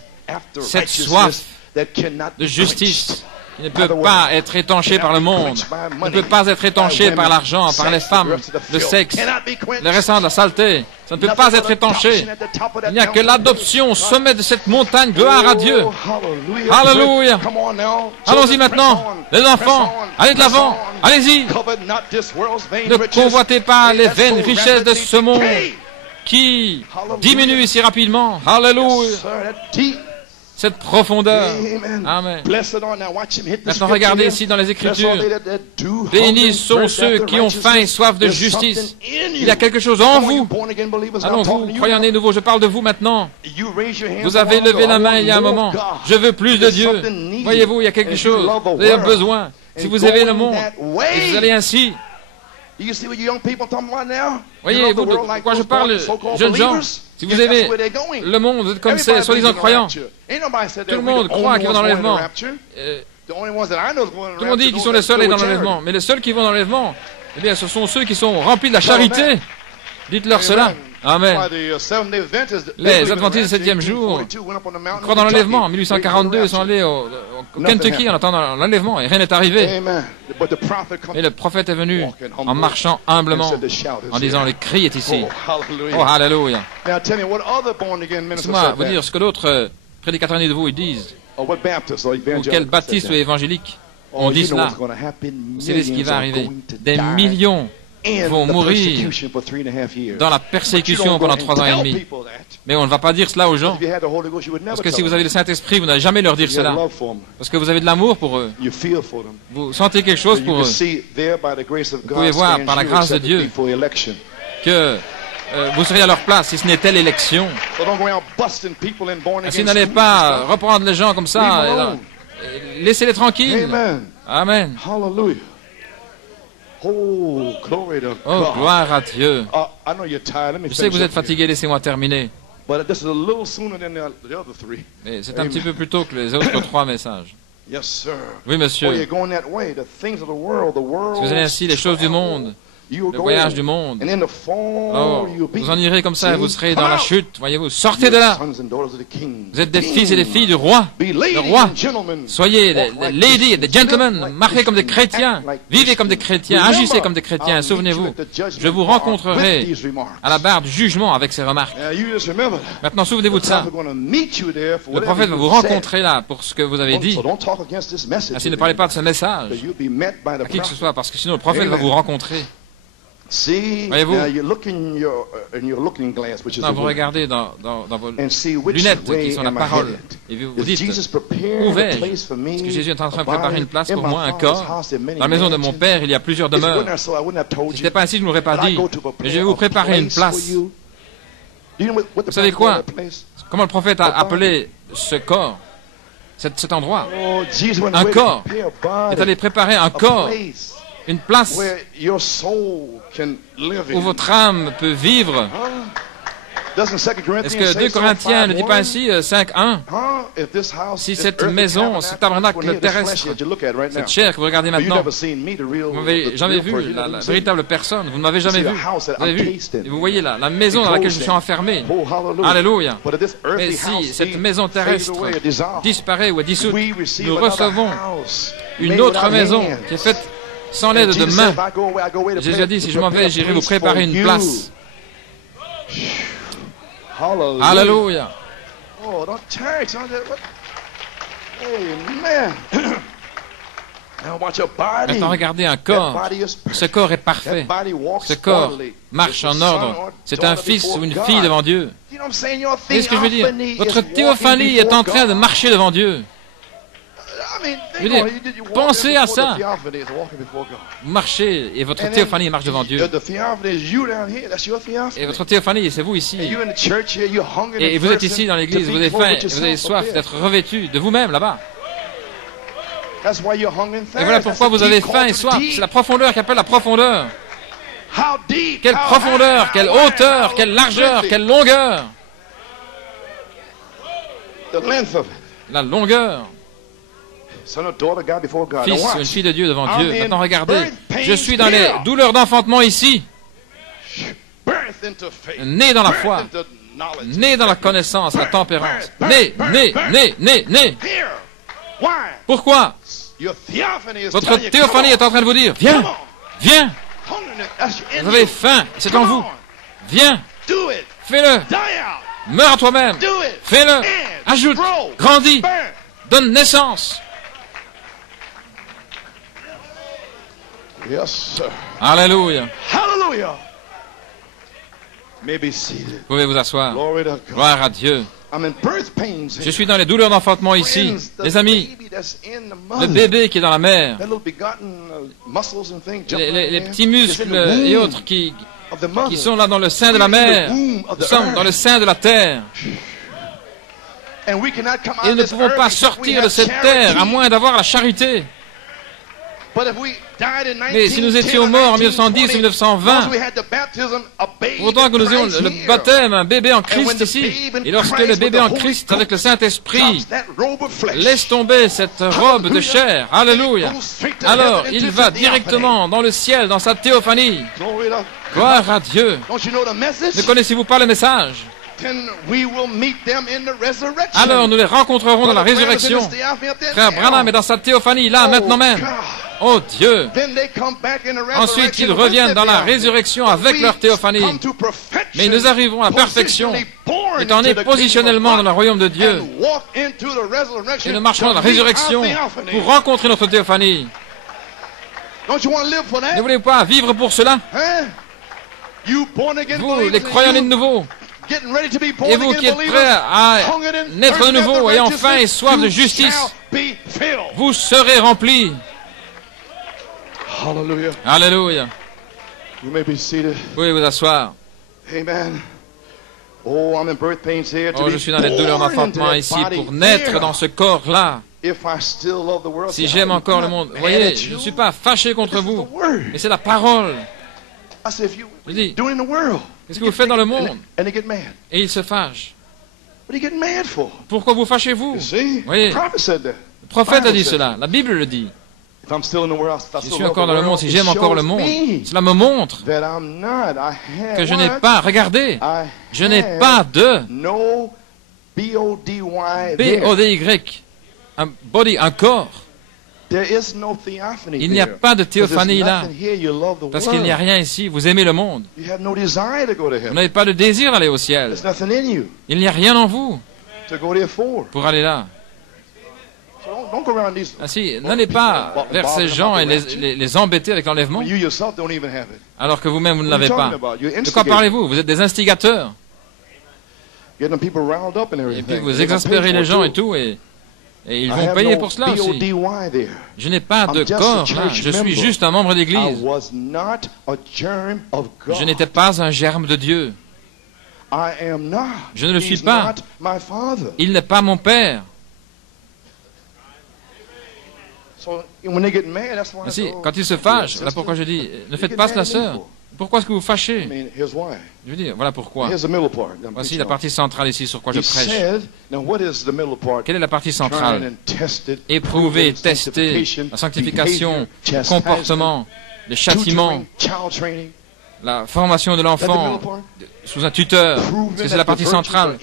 cette soif de justice, qui ne peut pas être étanché par le monde, ne peut pas être étanché par l'argent, par les femmes, le sexe, le restant de la saleté. Ça ne peut pas être étanché. Il n'y a que l'adoption au sommet de cette montagne. Gloire à Dieu. Alléluia. Allons-y maintenant. Les enfants, allez de l'avant. Allez-y. Ne convoitez pas les vaines richesses de ce monde qui diminuent si rapidement. Alléluia. Cette profondeur. Amen. Maintenant, regardez ici dans les Écritures. Bénis sont ceux qui ont faim et soif de justice. Il y a quelque chose en vous. Allons, vous, croyez en nouveau, je parle de vous maintenant. Vous avez levé la main il y a un moment. Je veux plus de Dieu. Voyez-vous, il y a quelque chose. Vous avez besoin. Si vous aimez le monde, et vous allez ainsi. Voyez-vous de quoi je parle, jeunes gens? Si vous aimez le monde, vous êtes comme ces soi-disant croyants. Tout le monde croit qu'ils vont dans l'enlèvement. Tout le monde dit qu'ils sont les seuls à aller dans l'enlèvement. Mais les seuls qui vont dans l'enlèvement, eh bien, ce sont ceux qui sont remplis de la charité. Dites-leur cela. Amen. Les Adventistes du 7e jour croient dans l'enlèvement. En 1842, ils sont allés au Kentucky en attendant l'enlèvement et rien n'est arrivé. Et le prophète est venu en marchant humblement, en disant, le cri est ici. Oh, hallelujah. Laissez-moi vous dire ce que d'autres prédicateurs de vous ils disent, ou quels baptistes ou évangéliques ont dit cela. Vous savez ce qui va arriver. Des millions vont mourir dans la persécution pendant 3 ans et demi. Mais on ne va pas dire cela aux gens. Parce que si vous avez le Saint-Esprit, vous n'allez jamais leur dire cela. Parce que vous avez de l'amour pour eux. Vous sentez quelque chose pour eux. Vous pouvez voir par la grâce de Dieu que vous seriez à leur place si ce n'était l'élection. Si vous n'allez pas reprendre les gens comme ça, laissez-les tranquilles. Amen. Oh, gloire à Dieu. Je sais que vous êtes fatigué, laissez-moi terminer. Mais c'est un petit peu plus tôt que les autres 3 messages. Oui, monsieur. Si vous allez ainsi, les choses du monde, le voyage du monde, oh, vous en irez comme ça et vous serez dans la chute, voyez-vous. Sortez de là. Vous êtes des fils et des filles du roi. Le roi. Soyez des ladies et des gentlemen. Marchez comme des chrétiens. Vivez comme des chrétiens. Agissez comme des chrétiens. Souvenez-vous, je vous rencontrerai à la barre du jugement avec ces remarques. Maintenant, souvenez-vous de ça. Le prophète va vous rencontrer là pour ce que vous avez dit. Ainsi, ne parlez pas de ce message à qui que ce soit, parce que sinon le prophète va vous rencontrer. Voyez-vous, vous regardez dans vos lunettes qui sont la parole et vous vous dites, où vais-je? Est-ce que Jésus est en train de préparer une place pour moi, un corps? Dans la maison de mon Père, il y a plusieurs demeures. Si ce n'était pas ainsi, je ne l'aurais pas dit. Mais je vais vous préparer une place. Vous savez quoi? Comment le prophète a appelé ce corps, cet endroit? Un corps. Il est allé préparer un corps. Une place où votre âme peut vivre. Est-ce que 2 Corinthiens ne dit pas ainsi, 5:1? Si cette maison, ce tabernacle terrestre, cette chair que vous regardez maintenant, vous n'avez jamais vu la véritable personne, vous ne m'avez jamais vu. Vous avez vu, et vous voyez là, la maison dans laquelle je suis enfermé. Alléluia. Mais si cette maison terrestre disparaît ou est dissoute, nous recevons une autre maison qui est faite sans l'aide de main. Jésus a dit, si je m'en vais, j'irai vous préparer une place. Alléluia. Maintenant, regardez un corps. Ce corps est parfait. Ce corps marche en ordre. C'est un fils ou une fille devant Dieu. C'est ce que je veux dire. Votre théophanie est en train de marcher devant Dieu. Je veux dire, pensez à ça. Vous marchez et votre théophanie marche devant Dieu. Et votre théophanie, c'est vous ici. Et vous êtes ici dans l'église, vous avez faim, vous avez soif d'être revêtu de vous-même là-bas. Et voilà pourquoi vous avez faim et soif. C'est la profondeur qui appelle la profondeur. Quelle profondeur, quelle hauteur, quelle largeur, quelle longueur. La longueur. Fils ou une fille de Dieu devant Dieu. Maintenant regardez, je suis dans les douleurs d'enfantement ici. Né dans la foi, né dans la connaissance, la tempérance. Né. Pourquoi? Votre théophanie est en train de vous dire, viens. Vous avez faim, c'est en vous. Viens, fais-le. Meurs à toi-même. Fais-le. Ajoute, grandis, donne naissance. Alléluia. Vous pouvez vous asseoir. Gloire à Dieu. Je suis dans les douleurs d'enfantement ici. Les amis, le bébé qui est dans la mer, les petits muscles et autres qui sont là dans le sein de la mer, nous sommes dans le sein de la terre. Et nous ne pouvons pas sortir de cette terre à moins d'avoir la charité. Mais si nous étions morts en 1910 ou 1920, pourtant que nous ayons le baptême, un bébé en Christ ici, et lorsque le bébé en Christ avec le Saint-Esprit laisse tomber cette robe de chair, alléluia, alors il va directement dans le ciel, dans sa théophanie. Gloire à Dieu. Ne connaissez-vous pas le message? Alors nous les rencontrerons dans la résurrection. Frère Branham est dans sa théophanie, là, maintenant même. Oh Dieu! Ensuite, ils reviennent dans la résurrection avec leur théophanie. Mais nous arrivons à la perfection, étant nés positionnellement dans le royaume de Dieu. Et nous marchons dans la résurrection pour rencontrer notre théophanie. Ne voulez-vous pas vivre pour cela? Vous, les croyants nés de nouveau, et vous qui êtes prêts à naître de nouveau, ayant faim et soif de justice, vous serez remplis. Alléluia. Vous pouvez vous asseoir. Oh, je suis dans les douleurs d'enfantement ici pour naître dans ce corps-là. Si j'aime encore le monde, voyez, je ne suis pas fâché contre vous, mais c'est la parole. Je dis, qu'est-ce que vous faites dans le monde? Et il se fâche. Pourquoi vous fâchez-vous? Voyez, le prophète a dit cela, la Bible le dit. Si je suis encore dans le monde, si j'aime encore le monde, cela me montre que je n'ai pas, regardez, je n'ai pas de B-O-D-Y, un body, un corps. Il n'y a pas de théophanie là, parce qu'il n'y a rien ici. Vous aimez le monde. Vous n'avez pas de désir d'aller au ciel. Il n'y a rien en vous pour aller là. Ainsi, n'allez pas vers ces gens et les embêter avec l'enlèvement, alors que vous-même vous ne l'avez pas. De quoi parlez-vous? Vous êtes des instigateurs. Et puis vous exaspérez les gens et tout, et ils vont payer pour cela aussi. Je n'ai pas de corps là, je suis juste un membre d'église. Je n'étais pas un germe de Dieu. Je ne le suis pas. Il n'est pas mon père. Ainsi, quand ils se fâchent, voilà pourquoi je dis, ne faites pas cela, sœur. Pourquoi est-ce que vous fâchez? Je veux dire, voilà pourquoi. Voici la partie centrale ici sur quoi je prêche. Quelle est la partie centrale? Éprouver, tester, la sanctification, le comportement, le châtiment, la formation de l'enfant sous un tuteur. Parce que c'est la partie centrale.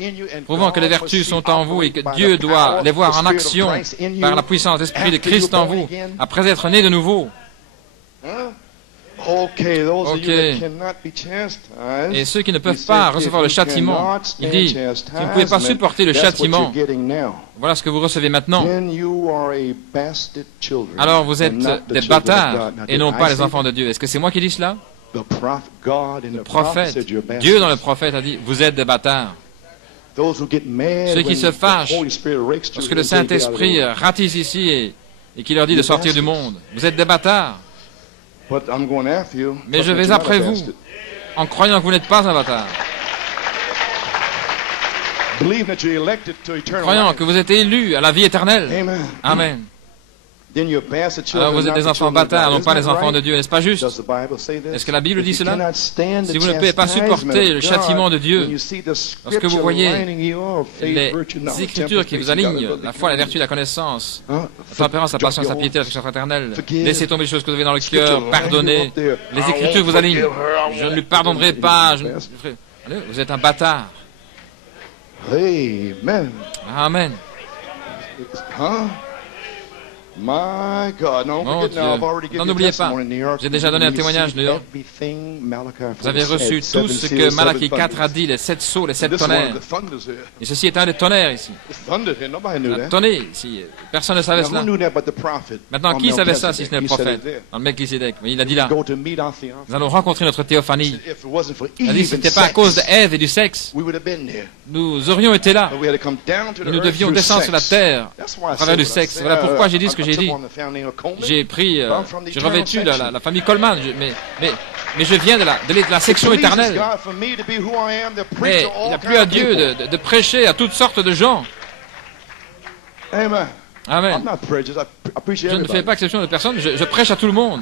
Prouvant que les vertus sont en vous et que Dieu doit les voir en action par la puissance d'Esprit de Christ en vous, après être né de nouveau. Ok. Et ceux qui ne peuvent pas recevoir le châtiment, il dit, si vous ne pouvez pas supporter le châtiment, voilà ce que vous recevez maintenant. Alors vous êtes des bâtards et non pas les enfants de Dieu. Est-ce que c'est moi qui dis cela? Le prophète, Dieu dans le prophète a dit, vous êtes des bâtards. Ceux qui se fâchent lorsque le Saint-Esprit ratisse ici et qui leur dit de sortir du monde, vous êtes des bâtards. Mais je vais après vous, en croyant que vous n'êtes pas un bâtard. Croyant que vous êtes élus à la vie éternelle. Amen. Alors vous êtes des enfants bâtards, non pas les enfants de Dieu, n'est-ce pas juste? Est-ce que la Bible dit cela? Si vous ne pouvez pas supporter le châtiment de Dieu, lorsque vous voyez les Écritures qui vous alignent, la foi, la vertu, la connaissance, la tempérance, la patience, la piété, la affection fraternelle, laissez tomber les choses que vous avez dans le cœur, pardonnez, les Écritures vous alignent. Je ne lui pardonnerai pas. Vous êtes un bâtard. Amen. Mon Dieu. Non, n'oubliez pas, j'ai déjà donné un témoignage de New York. Vous avez reçu tout ce que Malachie 4 a dit, les 7 sceaux, les 7 tonnerres. Et ceci est un des tonnerres ici. Un tonnerre ici. Personne ne savait cela. Maintenant, qui savait ça si ce n'est le prophète? Dans le Melchisédek. Il a dit là, nous allons rencontrer notre théophanie. Il a dit, ce n'était pas à cause d'Ève et du sexe. Nous aurions été là. Et nous devions descendre sur la terre à travers du sexe. Voilà pourquoi j'ai dit ce que j'ai dit. J'ai pris, j'ai revêtu la famille Coleman, mais je viens de la section éternelle. Mais il n'a plus à Dieu de prêcher à toutes sortes de gens. Amen. Je ne fais pas exception de personne, je prêche à tout le monde.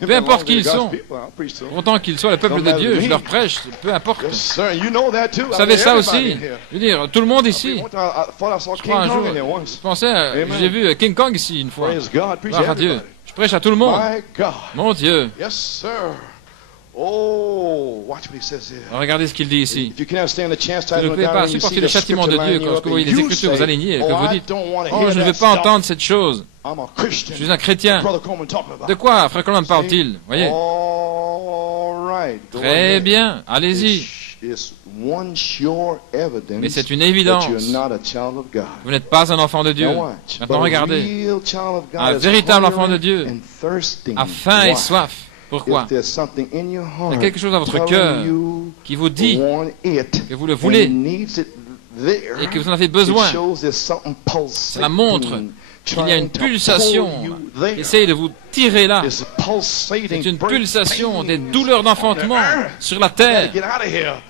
Peu importe qui ils sont. Pourtant qu'ils soient le peuple de Dieu, je leur prêche, peu importe. Vous savez ça aussi. Je veux dire, tout le monde ici. Je crois un jour, je pensais, j'ai vu King Kong ici une fois. Gloire à Dieu. Je prêche à tout le monde. Mon Dieu. Regardez ce qu'il dit ici. Si vous ne pouvez pas supporter le châtiment de Dieu, quand vous voyez les Écritures vous aligner, et que vous dites, oh, je ne veux pas entendre cette chose. Je suis un chrétien. De quoi Frère Coleman parle-t-il? Voyez. Très bien, allez-y. Mais c'est une évidence. Vous n'êtes pas un enfant de Dieu. Maintenant regardez. Un véritable enfant de Dieu a faim et soif. Pourquoi? Il y a quelque chose dans votre cœur qui vous dit que vous le voulez et que vous en avez besoin. Cela montre qu'il y a une pulsation qui essaye de vous tirer là. C'est une pulsation des douleurs d'enfantement sur la terre.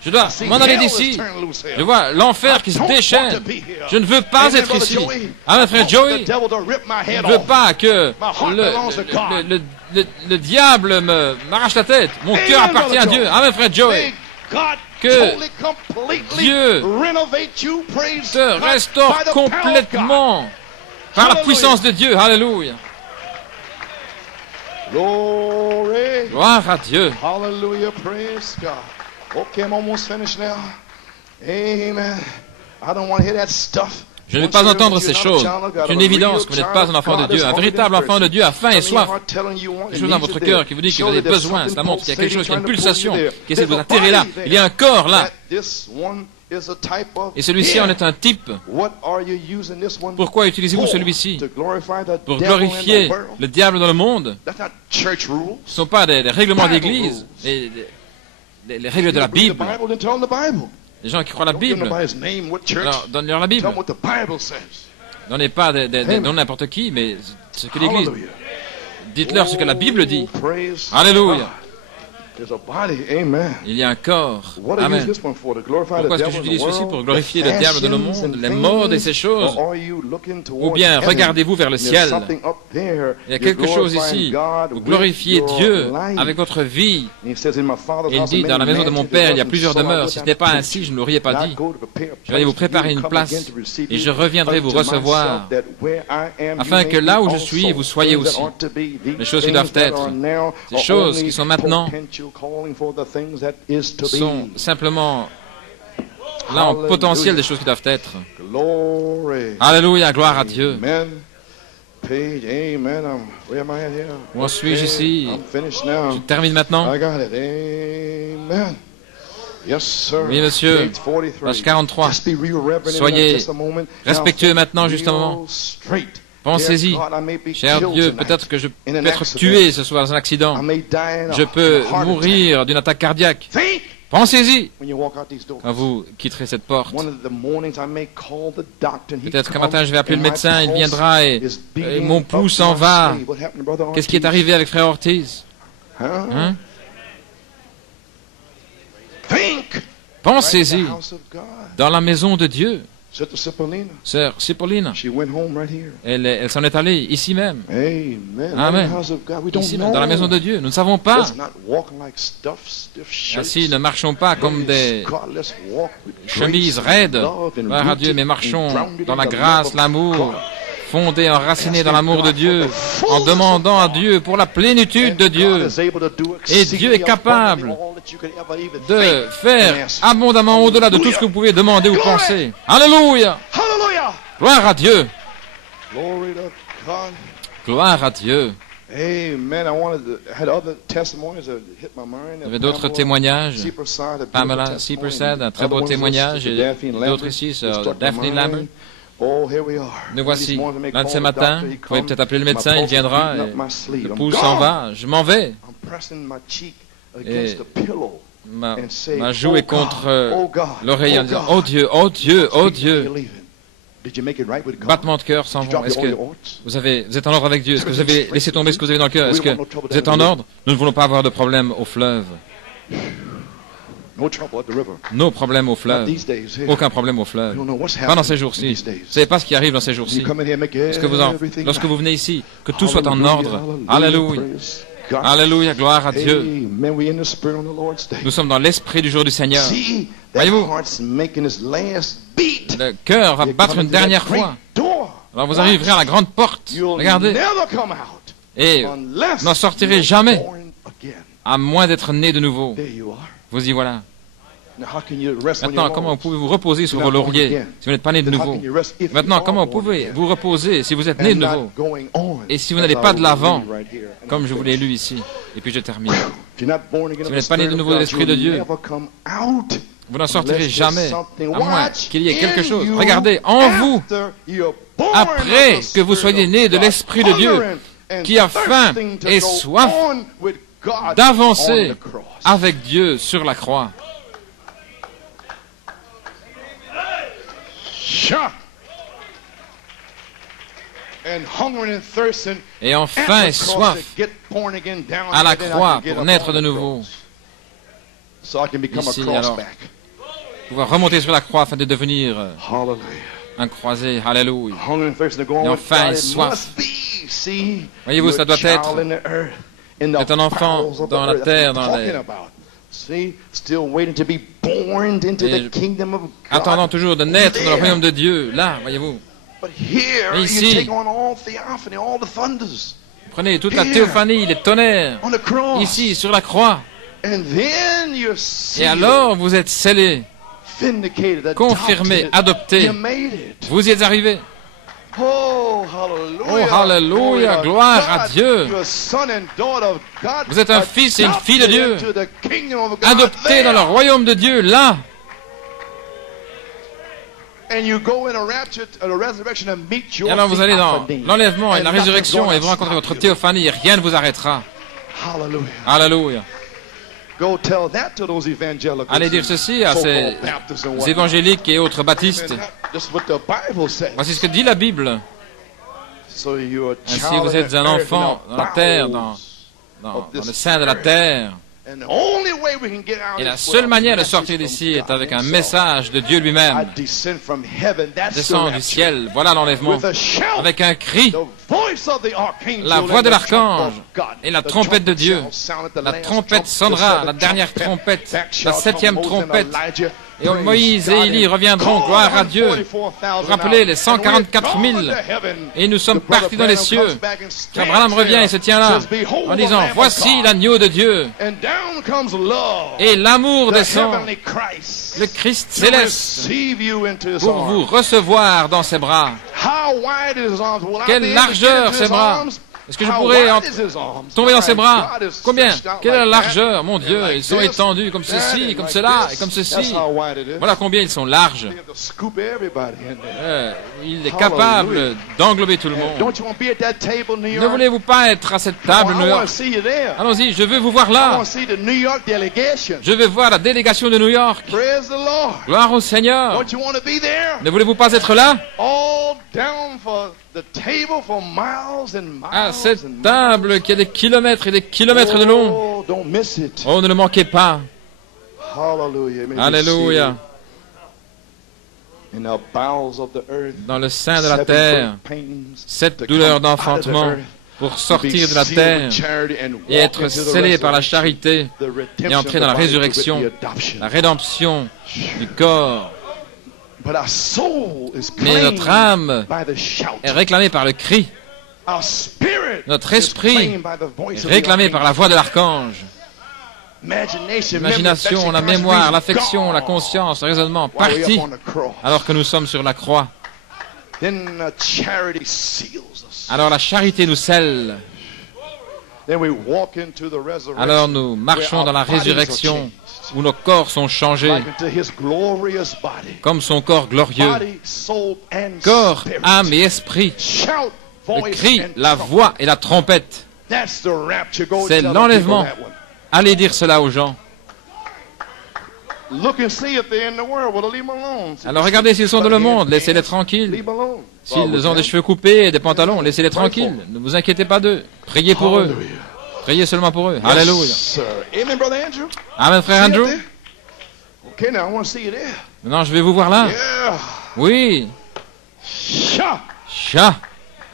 Je dois m'en aller d'ici. Je vois l'enfer qui se déchaîne. Je ne veux pas être ici. Ah, mon frère Joey, je ne veux pas que le diable m'arrache la tête. Mon cœur appartient à Dieu. Ah, mon frère Joey. Que Dieu te restaure complètement par la puissance de Dieu. Alléluia. Gloire à Dieu. Hallelujah. Praise God. Okay, I'm almost finished now. Amen. I don't want to hear that stuff. Je ne vais pas entendre ces choses. C'est une évidence que vous n'êtes pas un enfant de Dieu. Un véritable enfant de Dieu a faim et soif. Quelque chose dans votre cœur qui vous dit que vous avez besoin. Cela montre qu'il y a quelque chose, qu'il y a une pulsation qui essaie de vous attirer là. Il y a un corps là. Et celui-ci en est un type. Pourquoi utilisez-vous celui-ci? Pour glorifier le diable dans le monde. Ce ne sont pas des règlements d'église, les règles de la Bible. Les gens qui croient à la Bible, alors donne-leur la Bible. Donnez pas des noms n'importe qui, mais ce que l'Église. Dites-leur ce que la Bible dit. Alléluia. Il y a un corps. Amen. Pourquoi est-ce que j'utilise ceci? Pour glorifier le diable dans le monde, les modes et ces choses? Ou bien regardez-vous vers le ciel. Il y a quelque chose ici. Vous glorifiez Dieu avec votre vie. Il dit, dans la maison de mon Père, il y a plusieurs demeures. Si ce n'est pas ainsi, je ne l'aurais pas dit. Je vais aller vous préparer une place et je reviendrai vous recevoir afin que là où je suis, vous soyez aussi. Les choses qui doivent être, ces choses qui sont maintenant, sont simplement là en potentiel des choses qui doivent être. Alléluia, gloire à Dieu. Où en suis-je ici? Je termine maintenant. Oui, monsieur. Page 43. Soyez respectueux maintenant, juste un moment. Pensez-y, cher Dieu, peut-être que je peux être tué ce soir dans un accident. Je peux mourir d'une attaque cardiaque. Pensez-y quand vous quitterez cette porte. Peut-être qu'un matin je vais appeler le médecin, il viendra et mon pouls s'en va. Qu'est-ce qui est arrivé avec frère Ortiz? Hein? Pensez-y dans la maison de Dieu. Sœur Cipollina, elle s'en est allée ici même. Amen. Ici même, dans la maison de Dieu. Nous ne savons pas. Ainsi, ne marchons pas comme des chemises raides. Gloire à Dieu, mais marchons dans la grâce, l'amour, fondés, enracinés dans l'amour de Dieu, en demandant à Dieu pour la plénitude de Dieu. Et Dieu est capable de faire abondamment au-delà de tout ce que vous pouvez demander ou penser. Alléluia! Gloire à Dieu! Gloire à Dieu! Il y avait d'autres témoignages. Pamela Seepersad, un très beau témoignage, et d'autres ici, sur Daphne Lambert. Nous voici. L'un de ces matins, vous pouvez peut-être appeler le médecin, il viendra, et le pouls s'en va. Je m'en vais. Et ma joue est contre l'oreille en disant, oh Dieu, oh Dieu, oh Dieu. Battement de cœur s'en vont. Est-ce que vous êtes en ordre avec Dieu? Est-ce que vous avez laissé tomber ce que vous avez dans le cœur? Est-ce que vous êtes en ordre? Nous ne voulons pas avoir de problème au fleuve. nos problèmes au fleuve. Aucun problème au fleuve. Pas dans ces jours-ci. Vous ne savez pas ce qui arrive dans ces jours-ci. Lorsque vous venez ici, que tout soit en ordre. Alléluia. Alléluia, gloire à Dieu. Nous sommes dans l'esprit du jour du Seigneur. Voyez-vous, le cœur va battre une dernière fois. Alors vous arriverez à la grande porte. Regardez. Et vous n'en sortirez jamais, à moins d'être né de nouveau. Vous y voilà. Maintenant, comment pouvez-vous vous reposer sur vos lauriers si vous n'êtes pas né de nouveau? Maintenant, comment pouvez-vous vous reposer si vous êtes né de nouveau et si vous n'allez pas de l'avant, comme je vous l'ai lu ici? Et puis je termine. Si vous n'êtes pas né de nouveau de l'Esprit de Dieu, vous n'en sortirez jamais, à moins qu'il y ait quelque chose. Regardez, en vous, après que vous soyez né de l'Esprit de Dieu, qui a faim et soif d'avancer avec Dieu sur la croix. Et en faim et soif à la croix pour naître de nouveau. Ici, alors, pouvoir remonter sur la croix afin de devenir un croisé. Alléluia. Et en faim et soif. Voyez-vous, ça doit être un enfant dans la terre, dans les... attendant toujours de naître dans le royaume de Dieu. Là, voyez-vous. Et ici, prenez toute la théophanie, les tonnerres, ici, sur la croix. Et alors, vous êtes scellés, confirmés, adoptés. Vous y êtes arrivés. Oh, hallelujah, gloire à Dieu. Vous êtes un fils et une fille de Dieu, adoptés dans le royaume de Dieu, là. Et alors vous allez dans l'enlèvement et la résurrection et vous rencontrez votre théophanie et rien ne vous arrêtera. Alléluia. Allez dire ceci à ces évangéliques et autres baptistes. Voici ce que dit la Bible. Ainsi vous êtes un enfant dans la terre, dans le sein de la terre. Et la seule manière de sortir d'ici est avec un message de Dieu lui-même. Descend du ciel, voilà l'enlèvement, avec un cri, la voix de l'archange et la trompette de Dieu. La trompette sonnera, la dernière trompette, la 7e trompette. Et Moïse et Élie reviendront, gloire à Dieu. Vous rappelez les 144 000. Et nous sommes partis dans les cieux. Abraham revient et se tient là, en disant, voici l'agneau de Dieu. Et l'amour descend, le Christ céleste, pour vous recevoir dans ses bras. Quelle largeur ses bras! Est-ce que je pourrais tomber dans ses bras? Combien? Quelle est la largeur? Mon Dieu, ils sont étendus comme ceci, comme cela, et comme ceci. Voilà combien ils sont larges. Il est capable d'englober tout le monde. Ne voulez-vous pas être à cette table, New York? Allons-y, je veux vous voir là. Je veux voir la délégation de New York. Gloire au Seigneur. Ne voulez-vous pas être là? À cette table qui a des kilomètres et des kilomètres de long. Oh, ne le manquez pas. Alléluia. Dans le sein de la terre, cette douleur d'enfantement pour sortir de la terre et être scellé par la charité et entrer dans la résurrection, la rédemption du corps. Mais notre âme est réclamée par le cri. Notre esprit est réclamé par la voix de l'archange. L'imagination, la mémoire, l'affection, la conscience, le raisonnement, partis alors que nous sommes sur la croix. Alors la charité nous scelle. Alors nous marchons dans la résurrection où nos corps sont changés comme son corps glorieux. Corps, âme et esprit. Le cri, la voix et la trompette. C'est l'enlèvement. Allez dire cela aux gens. Alors regardez s'ils sont dans le monde, laissez-les tranquilles. S'ils ont des cheveux coupés et des pantalons, laissez-les tranquilles. Ne vous inquiétez pas d'eux. Priez pour eux. Priez seulement pour eux. Alléluia. Amen, frère Andrew. Okay, now I want to see you there. Maintenant, je vais vous voir là. Yeah. Oui. Sha. Chat.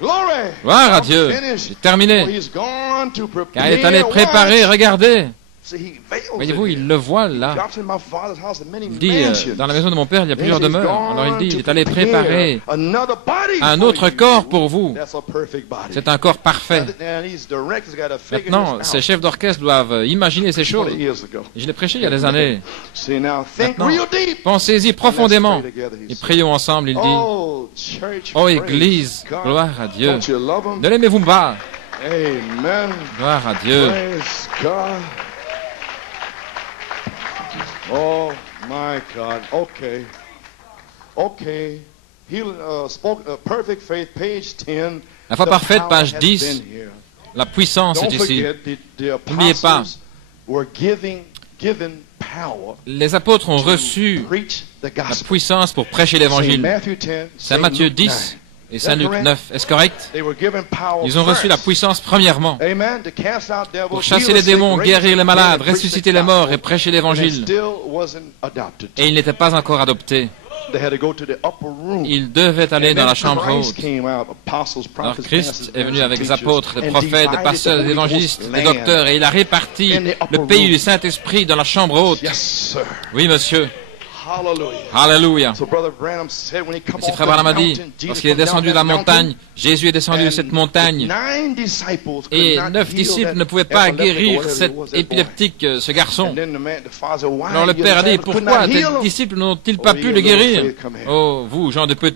Glory. Gloire à I'm Dieu. finished. J'ai terminé. For he's gone to prepare. Car il est allé préparer, Watch. regardez. See, he veils Voyez-vous, it. il le voit là. Drops in my father's house in many Il dit, mansions. dans la maison de mon père, il y a plusieurs Then he's demeures. gone Alors il dit, il est to allé prepare préparer another body un for autre you. corps pour vous. That's a perfect body. C'est un corps parfait. And these directors got to figure Maintenant, this ces out. chefs d'orchestre doivent imaginer ces 20 choses. years ago. Je l'ai prêché il y a des années. See, now think Maintenant, real deep. pensez-y profondément. Let's pray together, he Et said. prions ensemble, il dit, Oh, church, ô praise Église, God. gloire à Dieu. Don't you love him? Ne l'aimez-vous pas? Amen. Gloire à Dieu. Praise God. Oh my God. Okay. Okay. Healing, perfect faith, page 10. La foi The parfaite, power page has 10. been here. La puissance est Don't ici. forget, the N'oubliez pas. apostles were given power Les apôtres ont to reçu preach the la gospel. puissance pour prêcher l'évangile. Matthew 10, Saint Matthieu Luke 10 et Saint Luc correct? 9. Est-ce correct? They were given power Ils ont reçu la first. puissance premièrement Amen. To cast out devils, pour chasser heal les the sick, démons, raise guérir the les malades, dead, preach ressusciter the les morts et gospel. prêcher And it l'évangile. still wasn't adopted. Et il n'était pas encore adopté. They had to go to the upper room. Il devait aller And dans then la chambre Christ haute. came out, apostles, Alors prophets, Christ pastors, est venu avec des teachers, apôtres, des and prophètes, des divided pasteurs, the des Holy évangélistes, Ghost des land docteurs, et il a réparti in the upper le pays room. du Saint-Esprit dans la chambre haute. Yes, sir. Oui, monsieur. Hallelujah. Alléluia. So Brother Branham said when he come Si off Frère the Branham a dit, mountain, Jesus lorsqu'il est come down descendu de la that montagne, mountain, Jésus est descendu de and cette montagne, 9 disciples could et not 9 heal disciples that ne pouvaient pas epileptic or guérir whatever cet it was, that boy. épileptique, ce garçon. And then the father said, why Alors le your Père a dit, disciples could pourquoi not tes heal him? disciples n'ont-ils pas Oh, pu you le little guérir? faith, come here. Oh, vous, gens de peu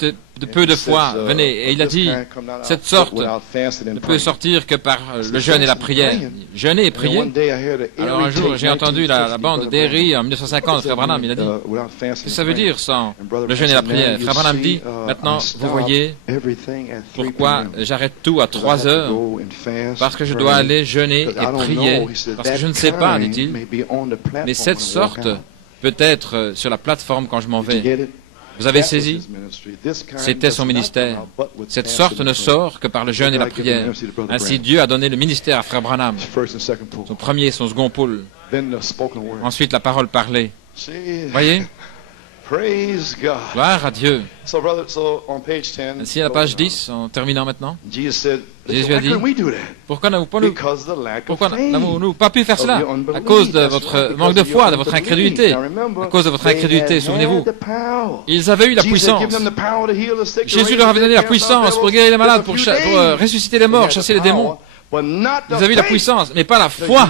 de foi, venez. Et il a dit, cette sorte ne peut sortir que par le jeûne et la prière. Jeûner et prier. Alors un jour, j'ai entendu la bande d'Erie en 1950, Frère Branham, il a dit, qu'est-ce que ça veut dire sans le jeûne et la prière? Frère Branham dit, maintenant, vous voyez pourquoi j'arrête tout à 3 heures, parce que je dois aller jeûner et prier, parce que je ne sais pas, dit-il, mais cette sorte peut être sur la plateforme quand je m'en vais. Vous avez saisi? C'était son ministère. Cette sorte ne sort que par le jeûne et la prière. Ainsi, Dieu a donné le ministère à Frère Branham, son premier et son second pôle. Ensuite, la parole parlée. Voyez? Gloire à Dieu. Ainsi, à la page 10, en terminant maintenant, Jésus a dit, pourquoi n'avons-nous pas pu faire cela? À cause de votre manque de foi, de votre incrédulité. À cause de votre incrédulité, souvenez-vous. Ils avaient eu la puissance. Jésus leur avait donné la puissance pour guérir les malades, pour ressusciter les morts, chasser les démons. Ils avaient eu la puissance, mais pas la foi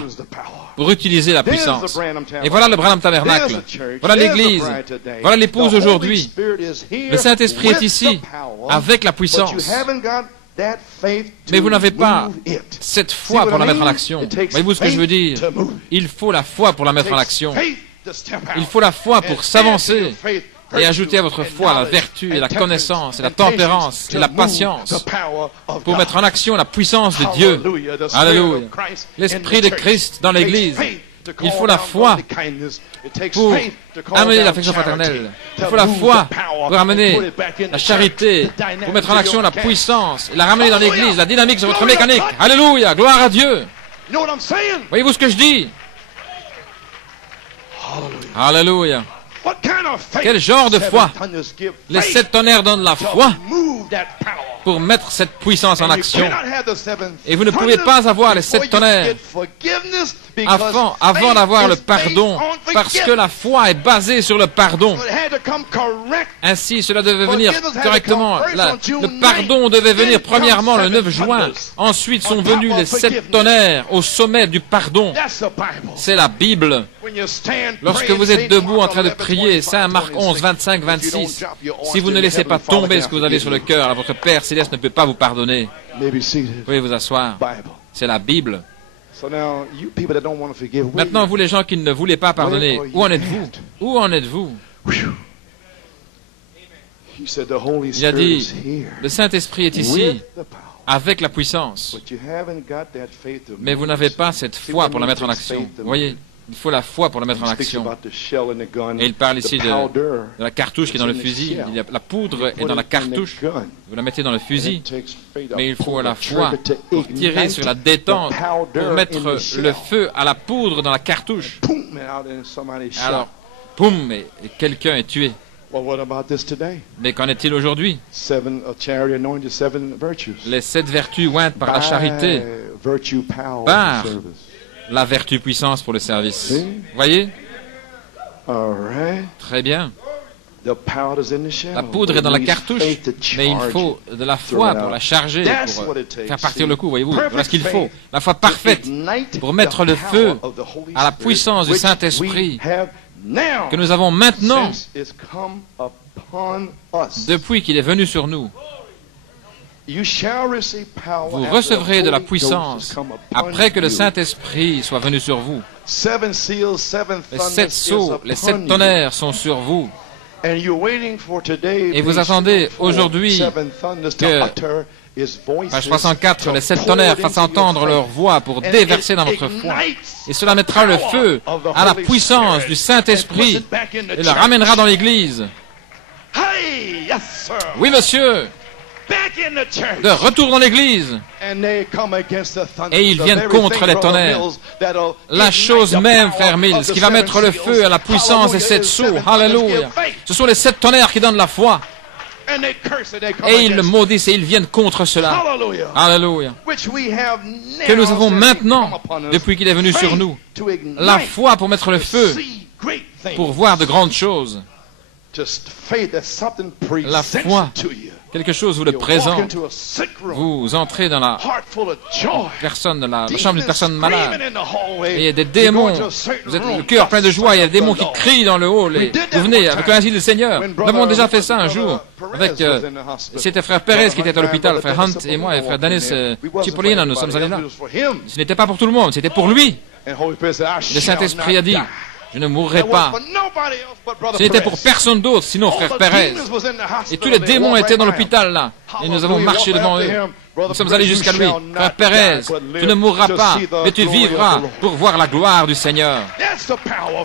pour utiliser la puissance. Et voilà le Branham Tabernacle. Voilà l'Église. Voilà l'épouse aujourd'hui. Le Saint-Esprit est ici, avec la puissance. Mais vous n'avez pas cette foi pour la mettre en action. Voyez-vous ce que je veux dire? Il faut la foi pour la mettre en action. Il faut la foi pour s'avancer et ajouter à votre foi la vertu et la connaissance et la tempérance et la patience pour mettre en action la puissance de Dieu. Alléluia. L'Esprit de Christ dans l'Église. Il faut la foi pour amener l'affection fraternelle. Il faut la foi pour amener la charité, pour mettre en action la puissance et la ramener dans l'Église, la dynamique sur votre mécanique. Alléluia. Gloire à Dieu. Voyez-vous ce que je dis? Alléluia. Quel genre de foi? Les 7 tonnerres donnent la foi pour mettre cette puissance en action. Et vous ne pouvez pas avoir les 7 tonnerres avant d'avoir le pardon, parce que la foi est basée sur le pardon. Ainsi, cela devait venir correctement. Le pardon devait venir premièrement le 9 juin. Ensuite sont venus les 7 tonnerres au sommet du pardon. C'est la Bible. Lorsque vous êtes debout en train de prier, Saint Marc 11, 25, 26, si vous ne laissez pas tomber ce que vous avez sur le cœur, alors votre Père Céleste ne peut pas vous pardonner. Vous pouvez vous asseoir. C'est la Bible. Maintenant, vous les gens qui ne voulez pas pardonner, où en êtes-vous? Où en êtes-vous? Il a dit, le Saint-Esprit est ici, avec la puissance, mais vous n'avez pas cette foi pour la mettre en action. Vous voyez? Il faut la foi pour la mettre en action. Et il parle ici de la cartouche qui est dans le fusil. La poudre est dans la cartouche. Vous la mettez dans le fusil. Mais il faut la foi pour tirer sur la détente, pour mettre le feu à la poudre dans la cartouche. Alors, poum, et quelqu'un est tué. Well, what about this today? Mais qu'en est-il aujourd'hui? Charity anointed 7 virtues. Les 7 vertus ointes par la charité, Virtue power par for service. la vertu puissance pour le service. See? Voyez? All right. Très bien. The powder is in the shell. La poudre est dans la It needs cartouche, faith to mais il charge faut it. de la foi pour la charger, That's pour what it takes. faire partir See? le coup, voyez-vous. Voilà ce qu'il Perfect faut. La foi parfaite Ignite pour mettre the le feu power of the Holy à la Spirit, puissance du which Saint-Esprit we have now, que nous avons maintenant since it's come upon us. depuis qu'il est venu sur nous. You shall receive power Vous after recevrez the de la Holy Ghost puissance has come upon après que le you. Saint-Esprit soit venu sur vous. 7 seals, 7 Les thunders 7 is sceaux, les 7 upon tonnerres sont sur vous. you. And you're waiting for today, Et vous page attendez 64, aujourd'hui 7 thunders to que, utter his voices, Page 64, les 7 to tonnerres pour fassent into your entendre faith. leur voix pour And déverser it dans votre foi. ignites Et cela mettra le feu à la puissance du Saint-Esprit et le ramènera dans l'Église. Hey, yes, sir. Oui, monsieur, Back in the church. de retour dans l'Église. And they come against the thunder. Et ils viennent contre les tonnerres. La chose même, frère Mills, qui va mettre le feu à la puissance des 7 sceaux. Alléluia. Ce sont les 7 tonnerres qui donnent la foi. Et ils le maudissent et ils viennent contre cela. Alléluia. Que nous avons maintenant, depuis qu'il est venu sur nous, la foi pour mettre le feu, pour voir de grandes choses. La foi, quelque chose vous le présente. Vous entrez dans la personne, dans la chambre d'une personne malade. Et il y a des démons. Vous êtes le cœur plein de joie. Il y a des démons qui crient dans le hall. Et vous venez avec l'asile du Seigneur. Nous avons déjà fait ça un jour. C'était frère Perez qui était à l'hôpital. Frère Hunt et moi et frère Dennis Cipollina, nous sommes allés là. Ce n'était pas pour tout le monde, c'était pour lui. Le Saint-Esprit a dit: je ne mourrai pas. Ce n'était pour personne d'autre, sinon frère Perez. Et tous les démons étaient dans l'hôpital là. Et nous avons marché devant eux. Nous sommes allés jusqu'à lui. Frère Perez, tu ne mourras pas, mais tu vivras pour voir la gloire du Seigneur.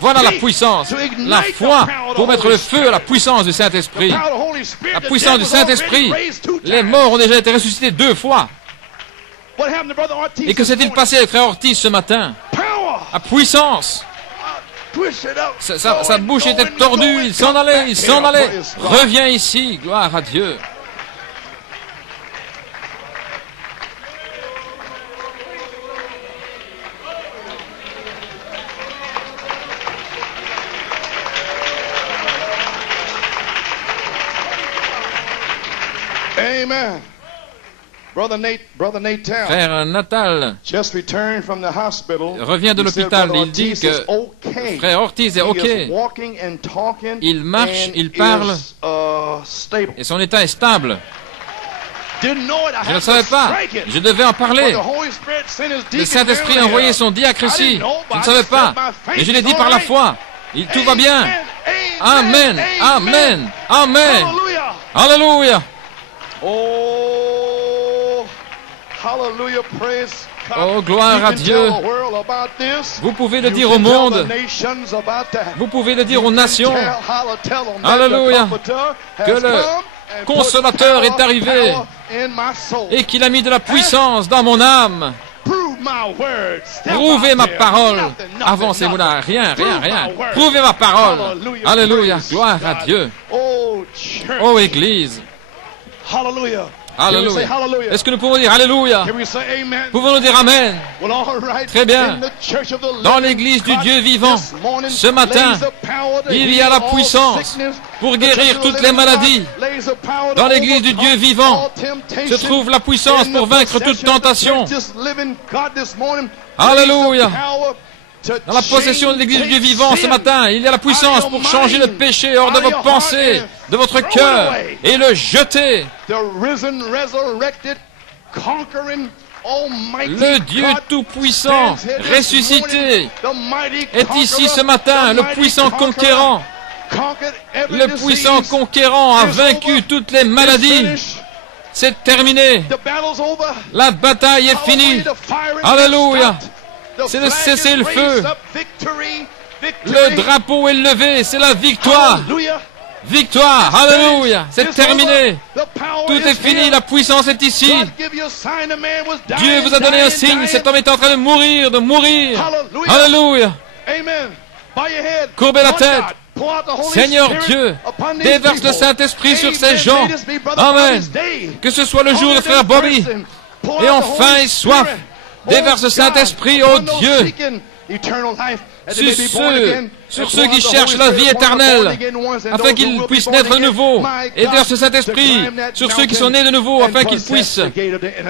Voilà la puissance, la foi pour mettre le feu à la puissance du Saint-Esprit. La puissance du Saint-Esprit. Les morts ont déjà été ressuscités 2 fois. Et que s'est-il passé avec frère Ortiz ce matin? La puissance. Sa bouche était tordue, il s'en allait, il s'en allait. Reviens ici, gloire à Dieu. Amen. Brother Nate Town Frère Natal just returned from the hospital. revient de l'hôpital. Il dit que frère Ortiz est OK. Il marche, il parle, et son état est stable. Je ne le savais pas. Je devais en parler. Le Saint-Esprit a envoyé son diacre ici. Je ne savais pas. Et je l'ai dit par la foi. Tout va bien. Amen. Amen. Amen. Alléluia. Oh, gloire à Dieu. Vous pouvez le dire au monde. Vous pouvez le dire aux nations. Alléluia. Que le Consolateur est arrivé et qu'il a mis de la puissance dans mon âme. Prouvez ma parole. Avancez-vous là. Rien. Prouvez ma parole. Alléluia. Gloire à Dieu. Oh, Église. Alléluia. Est-ce que nous pouvons dire Alléluia? Pouvons-nous dire Amen? Très bien. Dans l'église du Dieu vivant, ce matin, il y a la puissance pour guérir toutes les maladies. Dans l'église du Dieu vivant se trouve la puissance pour vaincre toute tentation. Alléluia. Dans la possession de l'église du Dieu vivant ce matin, il y a la puissance pour changer le péché hors de vos pensées, de votre cœur, et le jeter. Le Dieu Tout-Puissant, ressuscité, est ici ce matin, le puissant conquérant. Le puissant conquérant a vaincu toutes les maladies. C'est terminé. La bataille est finie. Alléluia. C'est le cessez-le-feu. Le drapeau est levé. C'est la victoire. Victoire. Alléluia. C'est terminé. Tout est fini. La puissance est ici. Dieu vous a donné un signe. Cet homme est en train de mourir. Alléluia. Courbez la tête. Seigneur Dieu, déverse le Saint-Esprit sur ces gens. Amen. Que ce soit le jour de frère Bobby, et ont faim et soif. Déverse le Saint-Esprit, ô Dieu, sur ceux qui cherchent la vie éternelle, afin qu'ils puissent naître de nouveau. Et déverse le Saint-Esprit sur ceux qui sont nés de nouveau, afin qu'ils puissent,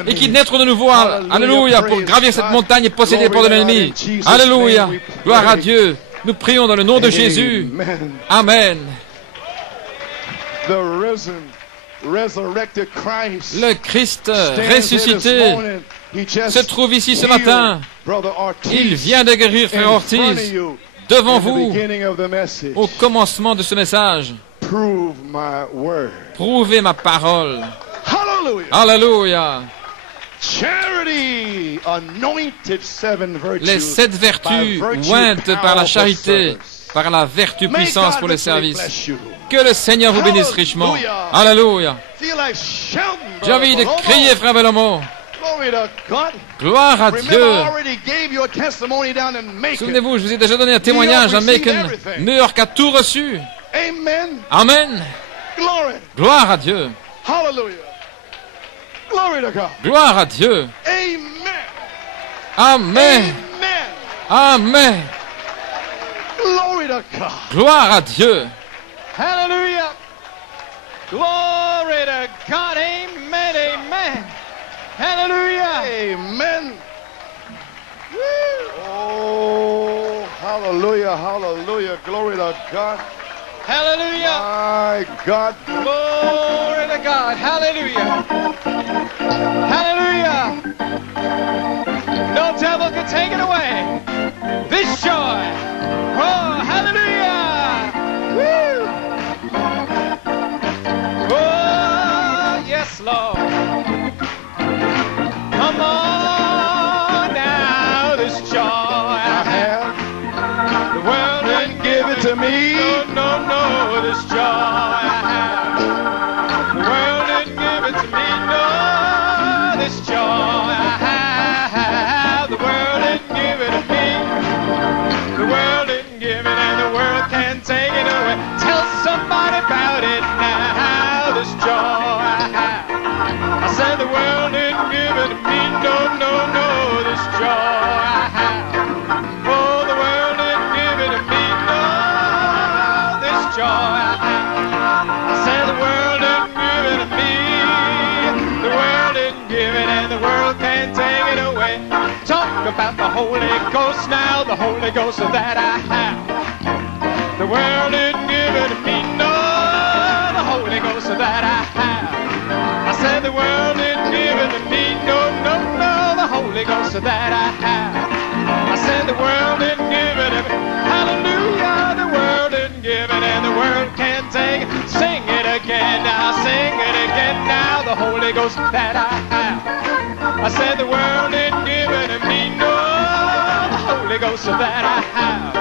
et qu'ils naîtront de nouveau, alléluia, pour gravir cette montagne et posséder les portes de l'ennemi. Alléluia, gloire à Dieu. Nous prions dans le nom de Jésus. Amen. Le Christ ressuscité se trouve ici ce matin. Il vient de guérir frère Ortiz devant vous au commencement de ce message. Prouvez ma parole. Alléluia. Les 7 vertus ointes par la charité, par la vertu puissance pour le service. Que le Seigneur vous bénisse richement. Alléluia. J'ai envie de crier, frère Bellomo. Gloire à Dieu. Souvenez-vous, je vous ai déjà donné un témoignage à Macon. New York a tout reçu. Amen. Gloire à Dieu. Gloire à Dieu. Amen. Amen. Gloire à Dieu. Hallelujah. Glory to God. Amen. Amen. Hallelujah. Amen. Oh, hallelujah, hallelujah. Glory to God. Hallelujah. My God. Glory to God. Hallelujah. Hallelujah. No devil can take it away. This joy. Oh, hallelujah. Woo. Oh, yes, Lord. Come on now, this joy I have. The world didn't give it to me. No, this joy I have. The world didn't give it to me. No, this joy I have. The world didn't give it to me. The world didn't give it, and the world can't take it away. Tell somebody about it now. This joy I have. I said the world didn't give it to me. No, this joy I have. Oh, the world didn't give it to me. No, this joy I have. I said the world didn't give it to me. The world didn't give it, and the world can't take it away. Talk about the Holy Ghost now, the Holy Ghost that I have. The world didn't give it to me. No, the Holy Ghost that I have. I said the world didn't give it to me. No, the Holy Ghost that I have. I said the world didn't give it to me. Hallelujah, the world didn't give it, and the world can't take it. Sing it again now, sing it again now, the Holy Ghost that I have. I said the world didn't give it to me. No, the Holy Ghost that I have.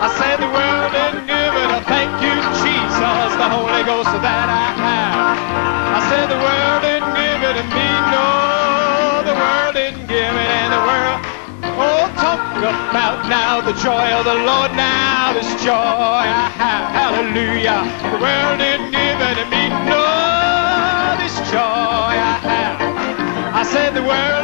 I said the world didn't give it. Thank you, Jesus, the Holy Ghost that I have. I said the world didn't give it to me. No, the world didn't give it, and the world. Oh, talk about now the joy of the Lord. Now this joy I have. Hallelujah. The world didn't give it to me. No, this joy I have. I said the world